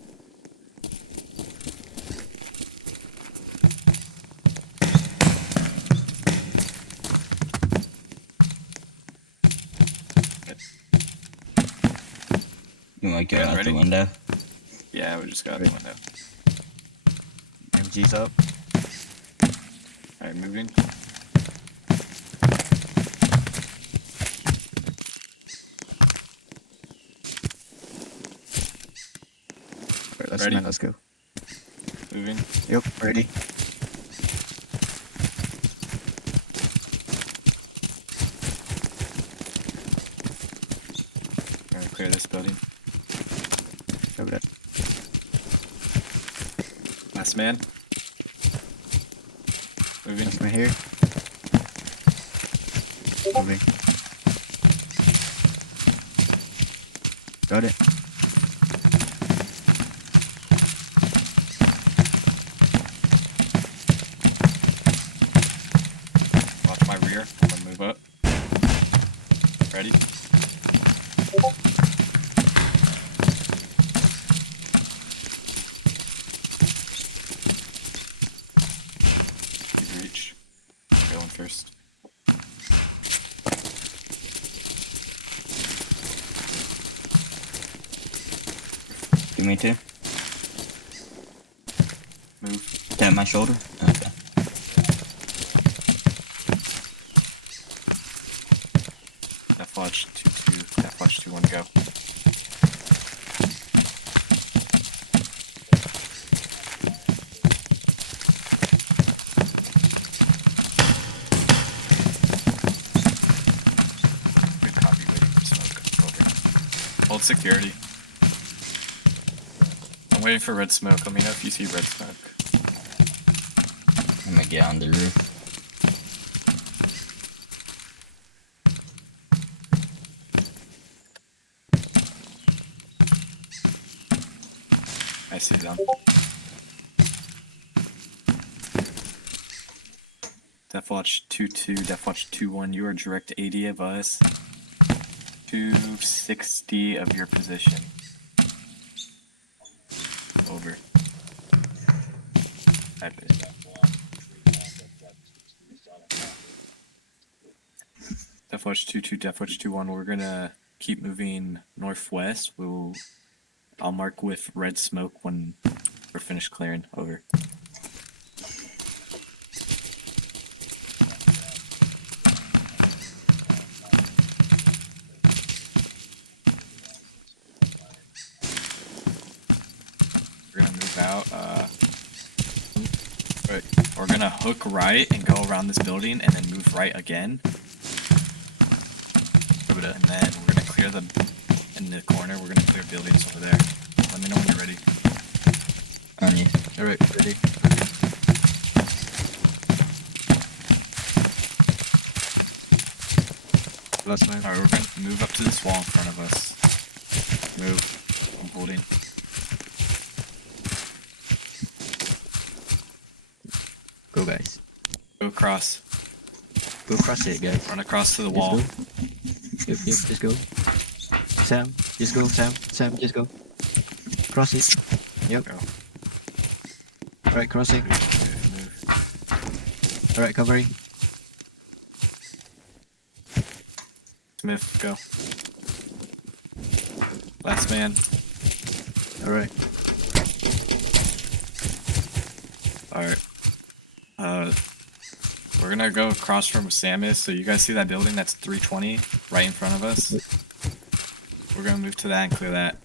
You might go Yeah, out ready? the window. Yeah, we just got the window. MG's up. Alright, moving. Alright, let's Ready? man, let's go. Moving. Yep, ready. We're gonna clear this building. Over there. Last man. Moving. That's my hair. Moving. Got it. Watch my rear. I'm gonna move up. Ready? Good reach. Going first. Give me 2. Move. Tap my shoulder. Okay. Def watch 2-2. Def watch 2-1 go. Good copy, waiting for smoke. Over. Hold security. I'm waiting for red smoke. Let me know if you see red smoke. I'm gonna get on the roof. I see them. Deathwatch 2-2, Deathwatch 2-1. You are direct 80 of us. 260 of your position. Over. Type it. Deathwatch 2-2, Deathwatch 2-1. We're gonna keep moving northwest. I'll mark with red smoke when we're finished clearing. Over. We're gonna move out. Right. We're gonna hook right and go around this building and then move right again. And then we're gonna clear in the corner. We're gonna clear buildings over there. Let me know when you're ready. On you. All right, ready. Last time. Alright, we're gonna move up to this wall in front of us. Move. I'm holding. Go, guys. Go across. Go across it, guys. Run across to the Just wall. go. Yep, just go. Sam, just go, Sam. Sam, just go. Cross it. Yep. Go. Alright, crossing. Move. Alright, covering. Smith, go. Last man. Alright. Alright. We're gonna go across from Samus. So you guys see that building that's 320 right in front of us? We're gonna move to that and clear that.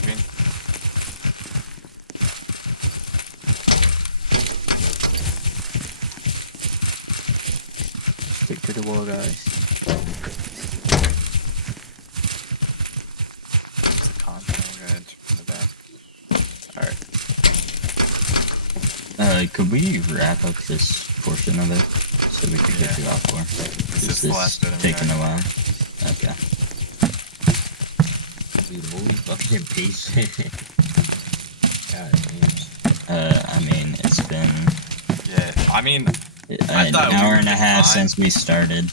Moving. Stick to the wall, guys. It's a content. We're gonna enter the back. Alright. Could we wrap up this portion of it so we could get to the floor? This is the last bit of taking it. a while. Okay. Dude, holy fucking impatient. God I mean, it's been Yeah, I mean, an thought we hour were and a half fine. since we started.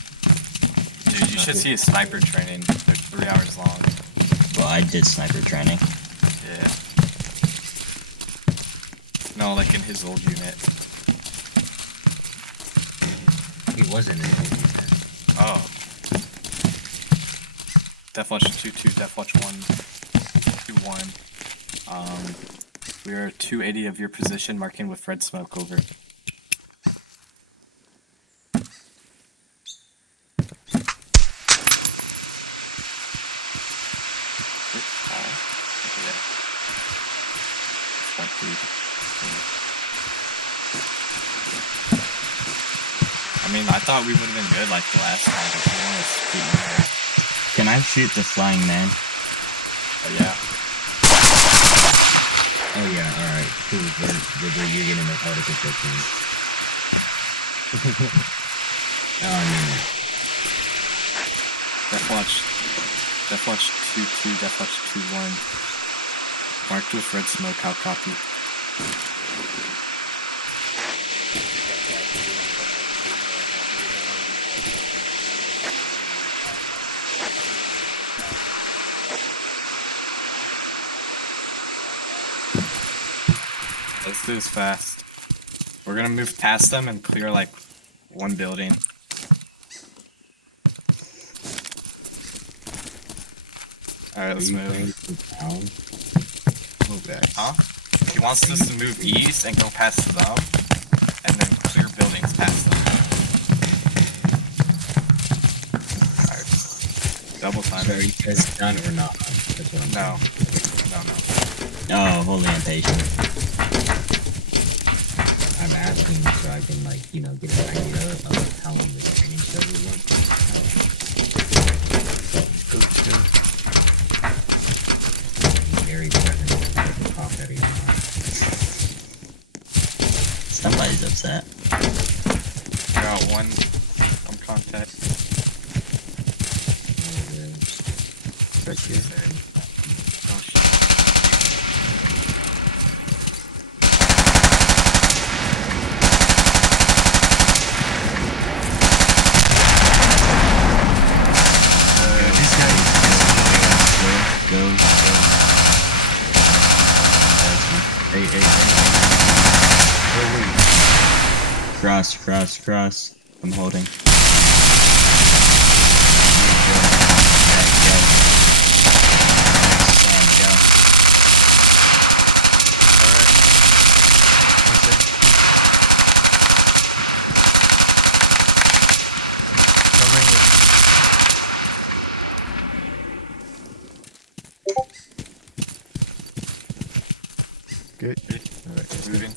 dude, you should see his sniper training. They're 3 hours long. Well, I did sniper training. Yeah. No, like in his old unit. He wasn't in it, man. Oh. Deathwatch 2-2, Deathwatch 1-2-1. We are 280 of your position, marking with red smoke. Over. I mean, I thought we would have been good like the last time, but we want to scoot in there. Can I shoot the flying man? But yeah. Oh yeah, alright, cool. You're getting the auto construction. Oh no. Deathwatch 2-2, Deathwatch 2-1. Marked with red smoke, how copy? Let's do this fast. We're gonna move past them and clear like one building. Alright, let's move. Huh? He wants us to move east and go past them, and then clear buildings past them. Alright. Double time. So are you guys done or not? That's what I'm No. saying. No. Oh, holy impatient. I'm asking so I can, like, you know, get an idea of how long this training study was. Go, just go. Very present with the cough that he Somebody's upset. Got one contact. Got you. Oh shit. This guy is go. Hey. Cross. I'm holding. Good. Alright, moving.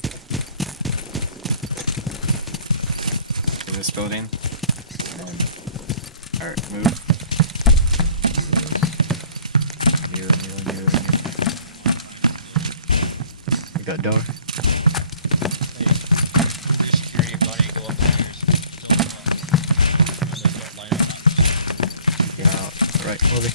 To this building. Alright, move. You. We got door. Yeah. Right. Moving.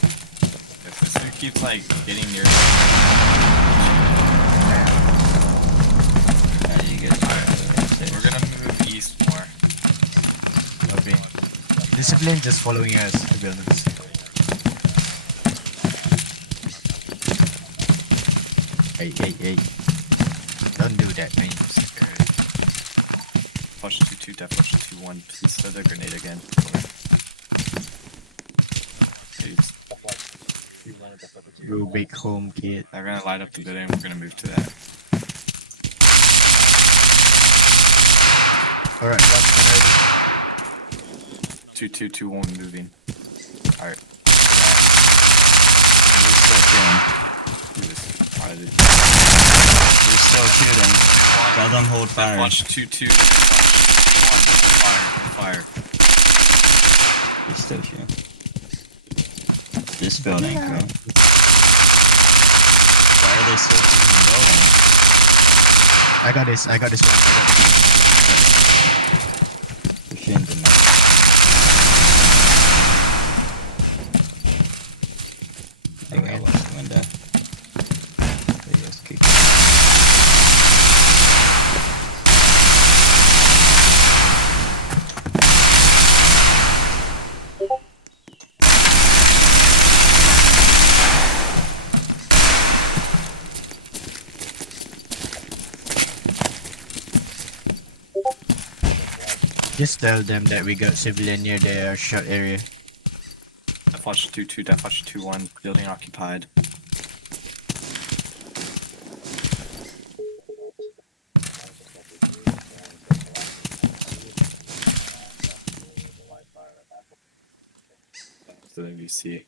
If this dude keeps like getting near. We're gonna move east more. Okay. Discipline just following us to buildings. Hey. Don't do that, man. Flush 2-2, def flush 2-1. Please throw the grenade again. Dudes, Go back home, kid. they're gonna light up the building. We're gonna move to that. Alright, last one ready. 2-2, 2-1 moving. Alright. We're still shooting. Tell them hold fire. Flush 2-2. Fire. We're still shooting. This building, bro. Why are they still shooting the building? I got this one. We're shooting the map. I gotta watch the window. They just keep- Just tell them that we got civilian near their shot area. Def flush 2-2, def flush 2-1. Building occupied. To the VC.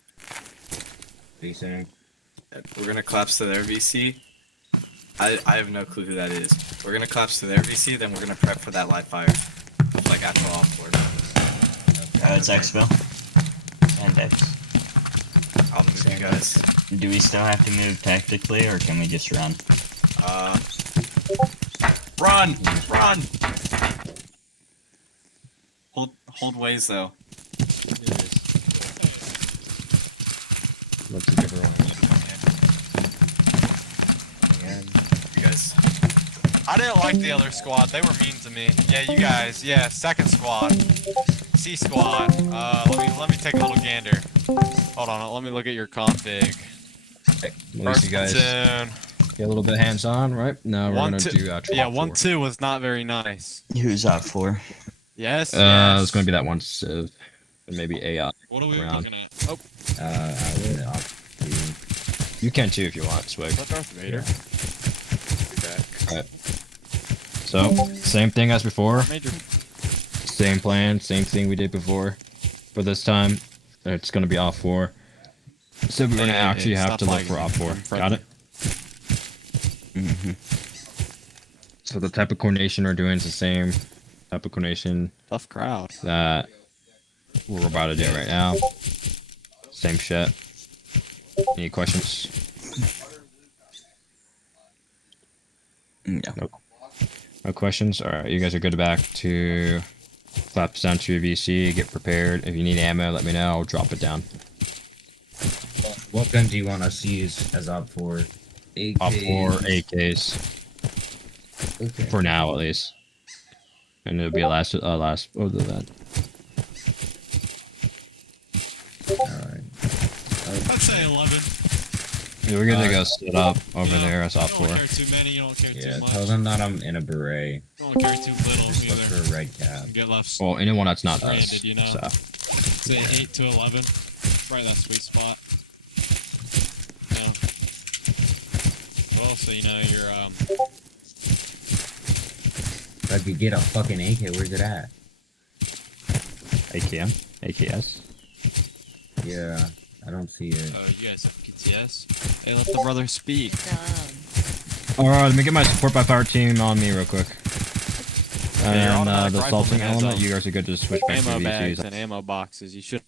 We're gonna collapse to their VC. I have no clue who that is. We're gonna collapse to their VC, then we're gonna prep for that live fire. Like actual offboard. Oh, it's Exfil. And X. I'll move you guys. Do we still have to move tactically, or can we just run? Run! Hold ways though. Let's give her You guys. I didn't like the other squad. They were mean to me. Yeah, you guys. Yeah, second squad. C squad. Let me take a little gander. Hold on. Let me look at your config. At least you guys Platoon. get a little bit hands-on, right? Now we're One, gonna two- do actual. Yeah, 1-2 was not very nice. Who's up for? Yes. It's gonna be that one civ, and maybe AI. What are we around. looking at? Oh, I would opt to. You can too if you want, Swig. is that Darth Vader? So same thing as before. Major. Same plan, same thing we did before, but this time it's gonna be op 4. So we're gonna actually have to look for op 4. Got it? Mm-hmm. So the type of coordination we're doing is the same type of coordination Tough crowd. that we're about to do right now. Same shit. Any questions? No. No questions? Alright, you guys are good back to claps down to your VC, get prepared. If you need ammo, let me know, I'll drop it down. What gun do you want us to use as op 4? Op 4 AKs. Okay. For now, at least. And it'll be a last of the event. Alright. I'd say 11. Yeah, we're gonna go sit up over there as op You 4. don't care too many, you don't care Yeah, too much. tell them that I'm in a beret. You don't care too little Just look either. for a red cap. You get left Well, anyone that's not stranded, us. you know? So. say 8 to 11. Right, that sweet spot. Yeah. Well, so you know you're If I could get a fucking AK, where's it at? AKM? AKS? Yeah, I don't see it. Oh, you guys have PTS? Hey, let the brother speak. Alright, let me get my support by fire team on me real quick. Yeah, your And automatic the rifleman assaulting has, element, you guys are good to switch back to ammo bags VCs. and ammo boxes. You should